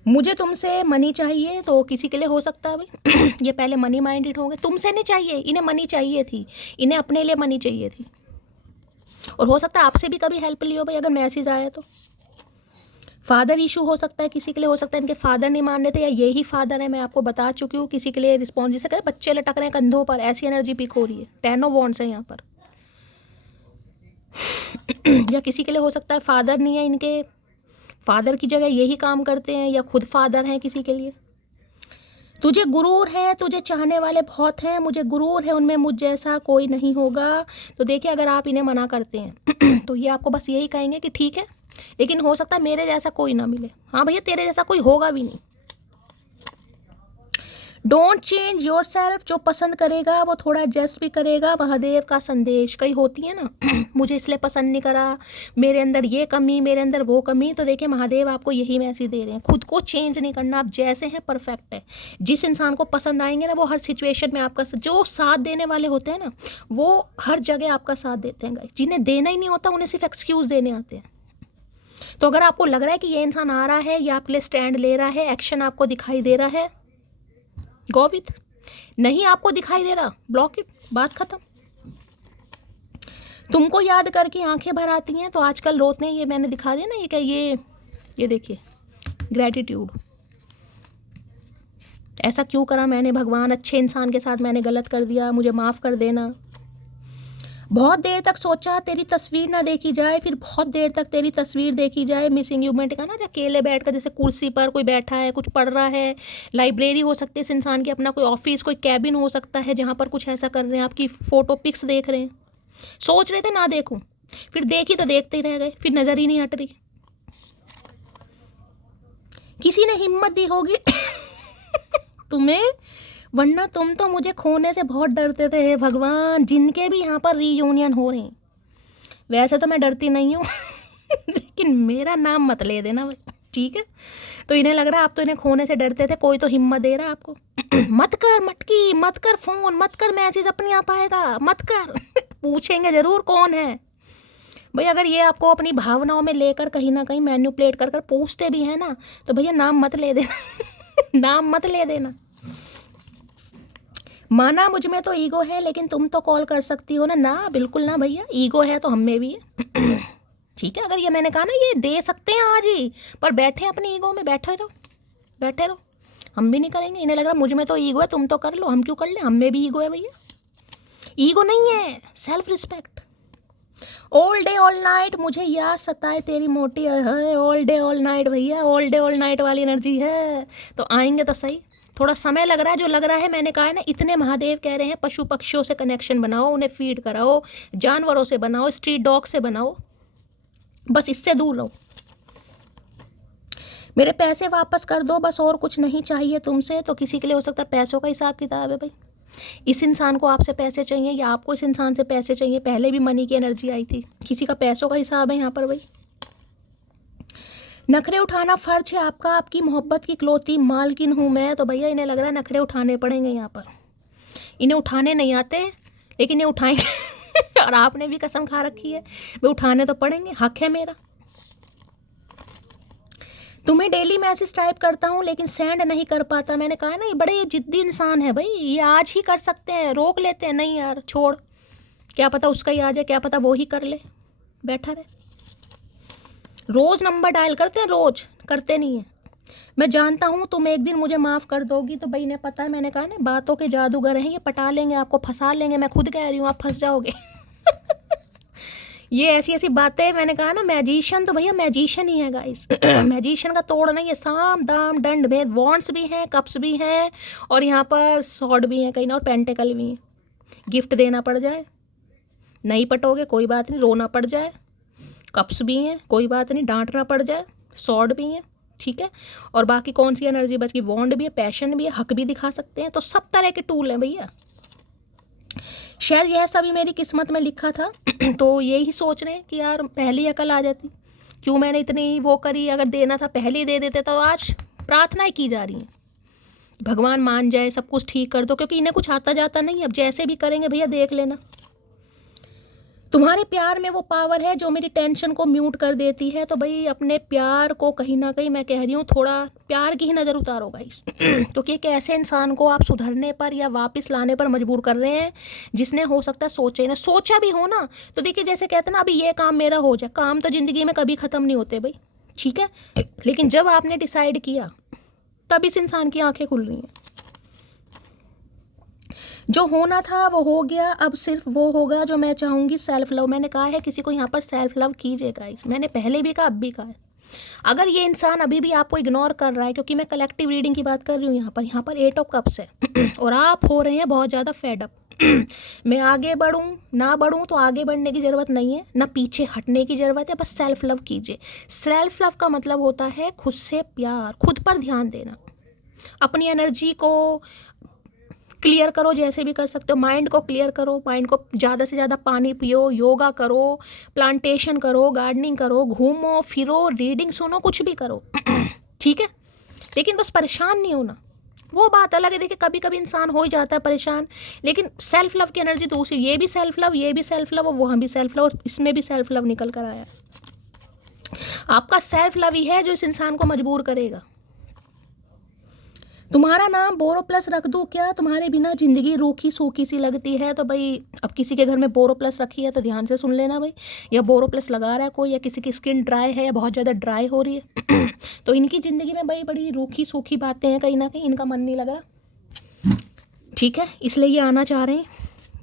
मुझे तुमसे मनी चाहिए, तो किसी के लिए हो सकता है भाई। ये पहले मनी माइंडेड होंगे, तुमसे नहीं चाहिए, इन्हें मनी चाहिए थी, इन्हें अपने लिए मनी चाहिए थी। और हो सकता है आपसे भी कभी हेल्प लियो भाई, अगर मैसेज आया तो। फादर इशू हो सकता है किसी के लिए, हो सकता है इनके फादर नहीं मान रहे थे, या यही फादर है। मैं आपको बता चुकी हूँ। किसी के लिए रिस्पॉन्स जैसे करें, बच्चे लटक रहे हैं कंधों पर, ऐसी एनर्जी पिक हो रही है। 10 ऑफ वॉन्ड्स है यहाँ पर। या किसी के लिए हो सकता है फादर नहीं है, इनके फादर की जगह यही काम करते हैं, या खुद फादर हैं किसी के लिए। तुझे गुरूर है, तुझे चाहने वाले बहुत हैं, मुझे गुरूर है उनमें मुझ जैसा कोई नहीं होगा। तो देखिए अगर आप इन्हें मना करते हैं तो ये आपको बस यही कहेंगे कि ठीक है, लेकिन हो सकता है मेरे जैसा कोई ना मिले। हाँ भैया तेरे जैसा कोई होगा भी नहीं। डोंट चेंज योर सेल्फ, जो पसंद करेगा वो थोड़ा एडजस्ट भी करेगा। महादेव का संदेश कई होती है ना, मुझे इसलिए पसंद नहीं करा, मेरे अंदर ये कमी, मेरे अंदर वो कमी। तो देखिए महादेव आपको यही मैसेज दे रहे हैं, खुद को चेंज नहीं करना, आप जैसे हैं परफेक्ट है। जिस इंसान को पसंद आएंगे ना, वो हर सिचुएशन में आपका जो साथ देने वाले होते हैं ना, वो हर जगह आपका साथ देते हैं गाइस। जिन्हें देना ही नहीं होता उन्हें सिर्फ एक्सक्यूज़ देने आते हैं। तो अगर आपको लग रहा है कि ये इंसान आ रहा है या आपके लिए स्टैंड ले रहा है, एक्शन आपको दिखाई दे रहा है, गो विथ। नहीं आपको दिखाई दे रहा, ब्लॉक इट, बात खत्म। तुमको याद करके आंखें भर आती हैं, तो आजकल रोते हैं। ये मैंने दिखा दिया ना, ये क्या, ये देखिए ग्रेटिट्यूड। ऐसा क्यों करा मैंने भगवान, अच्छे इंसान के साथ मैंने गलत कर दिया, मुझे माफ़ कर देना। बहुत देर तक सोचा तेरी तस्वीर ना देखी जाए, फिर बहुत देर तक तेरी तस्वीर देखी जाए। मिसिंग यू मैंने कहा ना, अकेले बैठ कर, जैसे कुर्सी पर कोई बैठा है कुछ पढ़ रहा है, लाइब्रेरी हो सकती है इस इंसान की, अपना कोई ऑफिस, कोई कैबिन हो सकता है जहाँ पर कुछ ऐसा कर रहे हैं, आपकी फ़ोटो पिक्स देख रहे हैं। सोच रहे थे ना देखूं, फिर देखी तो देखते ही रह गए, फिर नज़र ही नहीं हट रही। किसी ने हिम्मत दी होगी तुम्हें, वरना तुम तो मुझे खोने से बहुत डरते थे। हे भगवान, जिनके भी यहाँ पर रीयूनियन हो रहे हैं, वैसे तो मैं डरती नहीं हूँ लेकिन मेरा नाम मत ले देना भाई, ठीक है। तो इन्हें लग रहा है आप तो इन्हें खोने से डरते थे, कोई तो हिम्मत दे रहा है आपको। मत कर मटकी, मत कर फ़ोन, मत कर मैसेज, अपने आप आएगा, मत कर पूछेंगे ज़रूर कौन है भाई। अगर ये आपको अपनी भावनाओं में लेकर कहीं ना कहीं मैन्युपुलेट कर कर पूछते भी हैं ना, तो भैया नाम मत ले देना नाम मत ले देना। माना मुझ में तो ईगो है, लेकिन तुम तो कॉल कर सकती हो ना। ना बिल्कुल ना भैया, ईगो है तो हम में भी है ठीक है। अगर ये मैंने कहा ना ये दे सकते हैं आज ही, पर बैठे अपनी ईगो में, बैठे रहो बैठे रहो, हम भी नहीं करेंगे। इन्हें लग रहा मुझ में तो ईगो है, तुम तो कर लो, हम क्यों कर लें, हम में भी ईगो है भैया। ईगो नहीं है, self respect. All day all night मुझे याद सताए तेरी मोटी है, ऑल डे ऑल नाइट भैया, ऑल डे ऑल नाइट वाली एनर्जी है। तो आएंगे तो सही, थोड़ा समय लग रहा है, जो लग रहा है। मैंने कहा है ना, इतने महादेव कह रहे हैं पशु पक्षियों से कनेक्शन बनाओ, उन्हें फीड कराओ, जानवरों से बनाओ, स्ट्रीट डॉग से बनाओ, बस इससे दूर रहो। मेरे पैसे वापस कर दो बस, और कुछ नहीं चाहिए तुमसे। तो किसी के लिए हो सकता है पैसों का हिसाब किताब है भाई, इस इंसान को आपसे पैसे चाहिए या आपको इस इंसान से पैसे चाहिए। पहले भी मनी की एनर्जी आई थी, किसी का पैसों का हिसाब है यहाँ पर भाई। नखरे उठाना फर्ज है आपका, आपकी मोहब्बत की इकलौती मालकिन हूँ मैं। तो भैया इन्हें लग रहा है नखरे उठाने पड़ेंगे यहाँ पर। इन्हें उठाने नहीं आते लेकिन ये उठाएंगे और आपने भी कसम खा रखी है भाई उठाने तो पड़ेंगे, हक है मेरा। तुम्हें डेली मैसेज टाइप करता हूँ लेकिन सेंड नहीं कर पाता। मैंने कहा ना ये बड़े जिद्दी इंसान है भाई, ये आज ही कर सकते हैं, रोक लेते हैं। नहीं यार छोड़, क्या पता उसका ही आ जाए, क्या पता वो ही कर ले, बैठा रहे। रोज़ नंबर डायल करते हैं, रोज़ करते नहीं है। मैं जानता हूँ तुम एक दिन मुझे माफ़ कर दोगी। तो भाई ने पता है, मैंने कहा ना बातों के जादूगर हैं, ये पटा लेंगे आपको, फंसा लेंगे। मैं खुद कह रही हूँ आप फंस जाओगे ये ऐसी ऐसी बातें, मैंने कहा ना मैजिशियन तो भैया मैजिशियन ही है गाइस मैजिशियन का तोड़ नहीं है। साम दाम दंड में वॉन्ड्स भी हैं, कप्स भी हैं, और यहाँ पर सॉर्ड भी हैं कहीं ना, और पेंटिकल भी हैं। गिफ्ट देना पड़ जाए नहीं पटोगे कोई बात नहीं, रोना पड़ जाए कप्स भी हैं कोई बात नहीं, डांटना पड़ जाए सॉर्ड भी हैं, ठीक है। और बाकी कौन सी एनर्जी बच गई, वॉन्ड भी है, पैशन भी है, हक भी दिखा सकते हैं। तो सब तरह के टूल हैं भैया। शायद यह सभी मेरी किस्मत में लिखा था तो यही सोच रहे हैं कि यार पहले ही अकल आ जाती, क्यों मैंने इतनी वो करी, अगर देना था पहले ही दे देते। तो आज प्रार्थनाएं की जा रही हैं भगवान मान जाए, सब कुछ ठीक कर दो, क्योंकि इन्हें कुछ आता जाता नहीं। अब जैसे भी करेंगे भैया देख लेना। तुम्हारे प्यार में वो पावर है जो मेरी टेंशन को म्यूट कर देती है। तो भाई अपने प्यार को कहीं ना कहीं मैं कह रही हूँ थोड़ा प्यार की ही नज़र उतारो गाइस क्योंकि एक ऐसे इंसान को आप सुधरने पर या वापस लाने पर मजबूर कर रहे हैं जिसने हो सकता है सोचे ना, सोचा भी हो ना। तो देखिए जैसे कहते हैं ना अभी ये काम मेरा हो जाए, काम तो ज़िंदगी में कभी ख़त्म नहीं होते भाई, ठीक है। लेकिन जब आपने डिसाइड किया तब इस इंसान की आंखें खुल रही हैं। जो होना था वो हो गया, अब सिर्फ वो होगा जो मैं चाहूँगी। सेल्फ लव, मैंने कहा है किसी को यहाँ पर सेल्फ लव कीजिएगा। मैंने पहले भी कहा अब भी कहा है। अगर ये इंसान अभी भी आपको इग्नोर कर रहा है, क्योंकि मैं कलेक्टिव रीडिंग की बात कर रही हूँ यहाँ पर 8 ऑफ कप्स है और आप हो रहे हैं बहुत ज़्यादा फेड अप मैं आगे बढ़ूँ ना बढ़ूँ, तो आगे बढ़ने की ज़रूरत नहीं है ना पीछे हटने की ज़रूरत है, बस सेल्फ लव कीजिए। सेल्फ लव का मतलब होता है खुद से प्यार, खुद पर ध्यान देना, अपनी एनर्जी को क्लियर करो जैसे भी कर सकते हो। माइंड को क्लियर करो, माइंड को ज़्यादा से ज़्यादा पानी पियो, योगा करो, प्लांटेशन करो, गार्डनिंग करो, घूमो फिरो, रीडिंग सुनो, कुछ भी करो ठीक है। लेकिन बस परेशान नहीं होना, वो बात अलग है। देखिए कभी कभी इंसान हो ही जाता है परेशान, लेकिन सेल्फ लव की एनर्जी दूसरी, ये भी सेल्फ लव, ये भी सेल्फ लव, और वहाँ भी सेल्फ लव, और इसमें भी सेल्फ लव निकल कर आया। आपका सेल्फ लव ही है जो इस इंसान को मजबूर करेगा। तुम्हारा नाम बोरो प्लस रख दूँ क्या, तुम्हारे बिना ज़िंदगी रूखी सूखी सी लगती है। तो भाई अब किसी के घर में बोरो प्लस रखी है तो ध्यान से सुन लेना भाई, या बोरो प्लस लगा रहा है कोई, या किसी की स्किन ड्राई है या बहुत ज़्यादा ड्राई हो रही है तो इनकी ज़िंदगी में बड़ी बड़ी रूखी सूखी बातें हैं, कहीं ना कहीं इनका मन नहीं लग रहा, ठीक है, इसलिए ये आना चाह रहे हैं।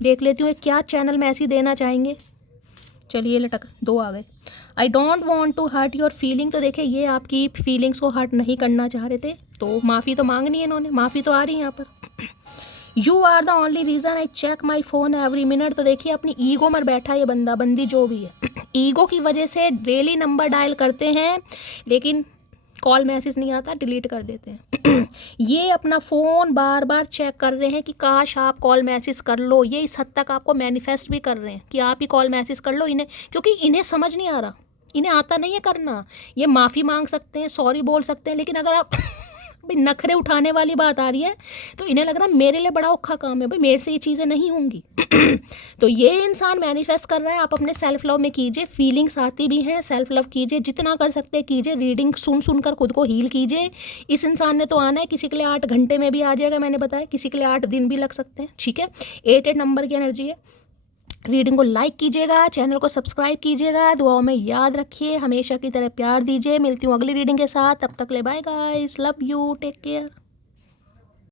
देख लेती हूँ क्या चैनल मैसेज देना चाहेंगे। चलिए लटक 2 आ गए। I don't want to hurt your feeling. तो देखिए ये आपकी फीलिंग्स को हर्ट नहीं करना चाह रहे थे, तो माफ़ी तो मांगनी है इन्होंने, माफ़ी तो आ रही है यहाँ पर। You are the only reason I check my phone every minute. तो देखिए अपनी ईगो में बैठा ये बंदा बंदी जो भी है ईगो की वजह से डेली नंबर डायल करते हैं लेकिन कॉल मैसेज नहीं आता, डिलीट कर देते हैं ये अपना फ़ोन बार बार चेक कर रहे हैं कि काश आप कॉल मैसेज कर लो। ये इस हद तक आपको मैनिफेस्ट भी कर रहे हैं कि आप ही कॉल मैसेज कर लो इन्हें, क्योंकि इन्हें समझ नहीं आ रहा, इन्हें आता नहीं है करना। ये माफ़ी मांग सकते हैं, सॉरी बोल सकते हैं, लेकिन अगर आप भाई नखरे उठाने वाली बात आ रही है तो इन्हें लग रहा है मेरे लिए बड़ा औखा काम है भाई, मेरे से ये चीज़ें नहीं होंगी तो ये इंसान मैनिफेस्ट कर रहा है। आप अपने सेल्फ लव में कीजिए, फीलिंग्स आती भी हैं, सेल्फ लव कीजिए, जितना कर सकते हैं कीजिए, रीडिंग सुनकर खुद को हील कीजिए। इस इंसान ने तो आना है, किसी के लिए 8 घंटे में भी आ जाएगा, मैंने बताया, किसी के लिए 8 दिन भी लग सकते हैं, ठीक है। 8 नंबर की एनर्जी है। रीडिंग को लाइक कीजिएगा, चैनल को सब्सक्राइब कीजिएगा, दुआओं में याद रखिए, हमेशा की तरह प्यार दीजिए। मिलती हूँ अगली रीडिंग के साथ, तब तक ले bye guys, love you, take care.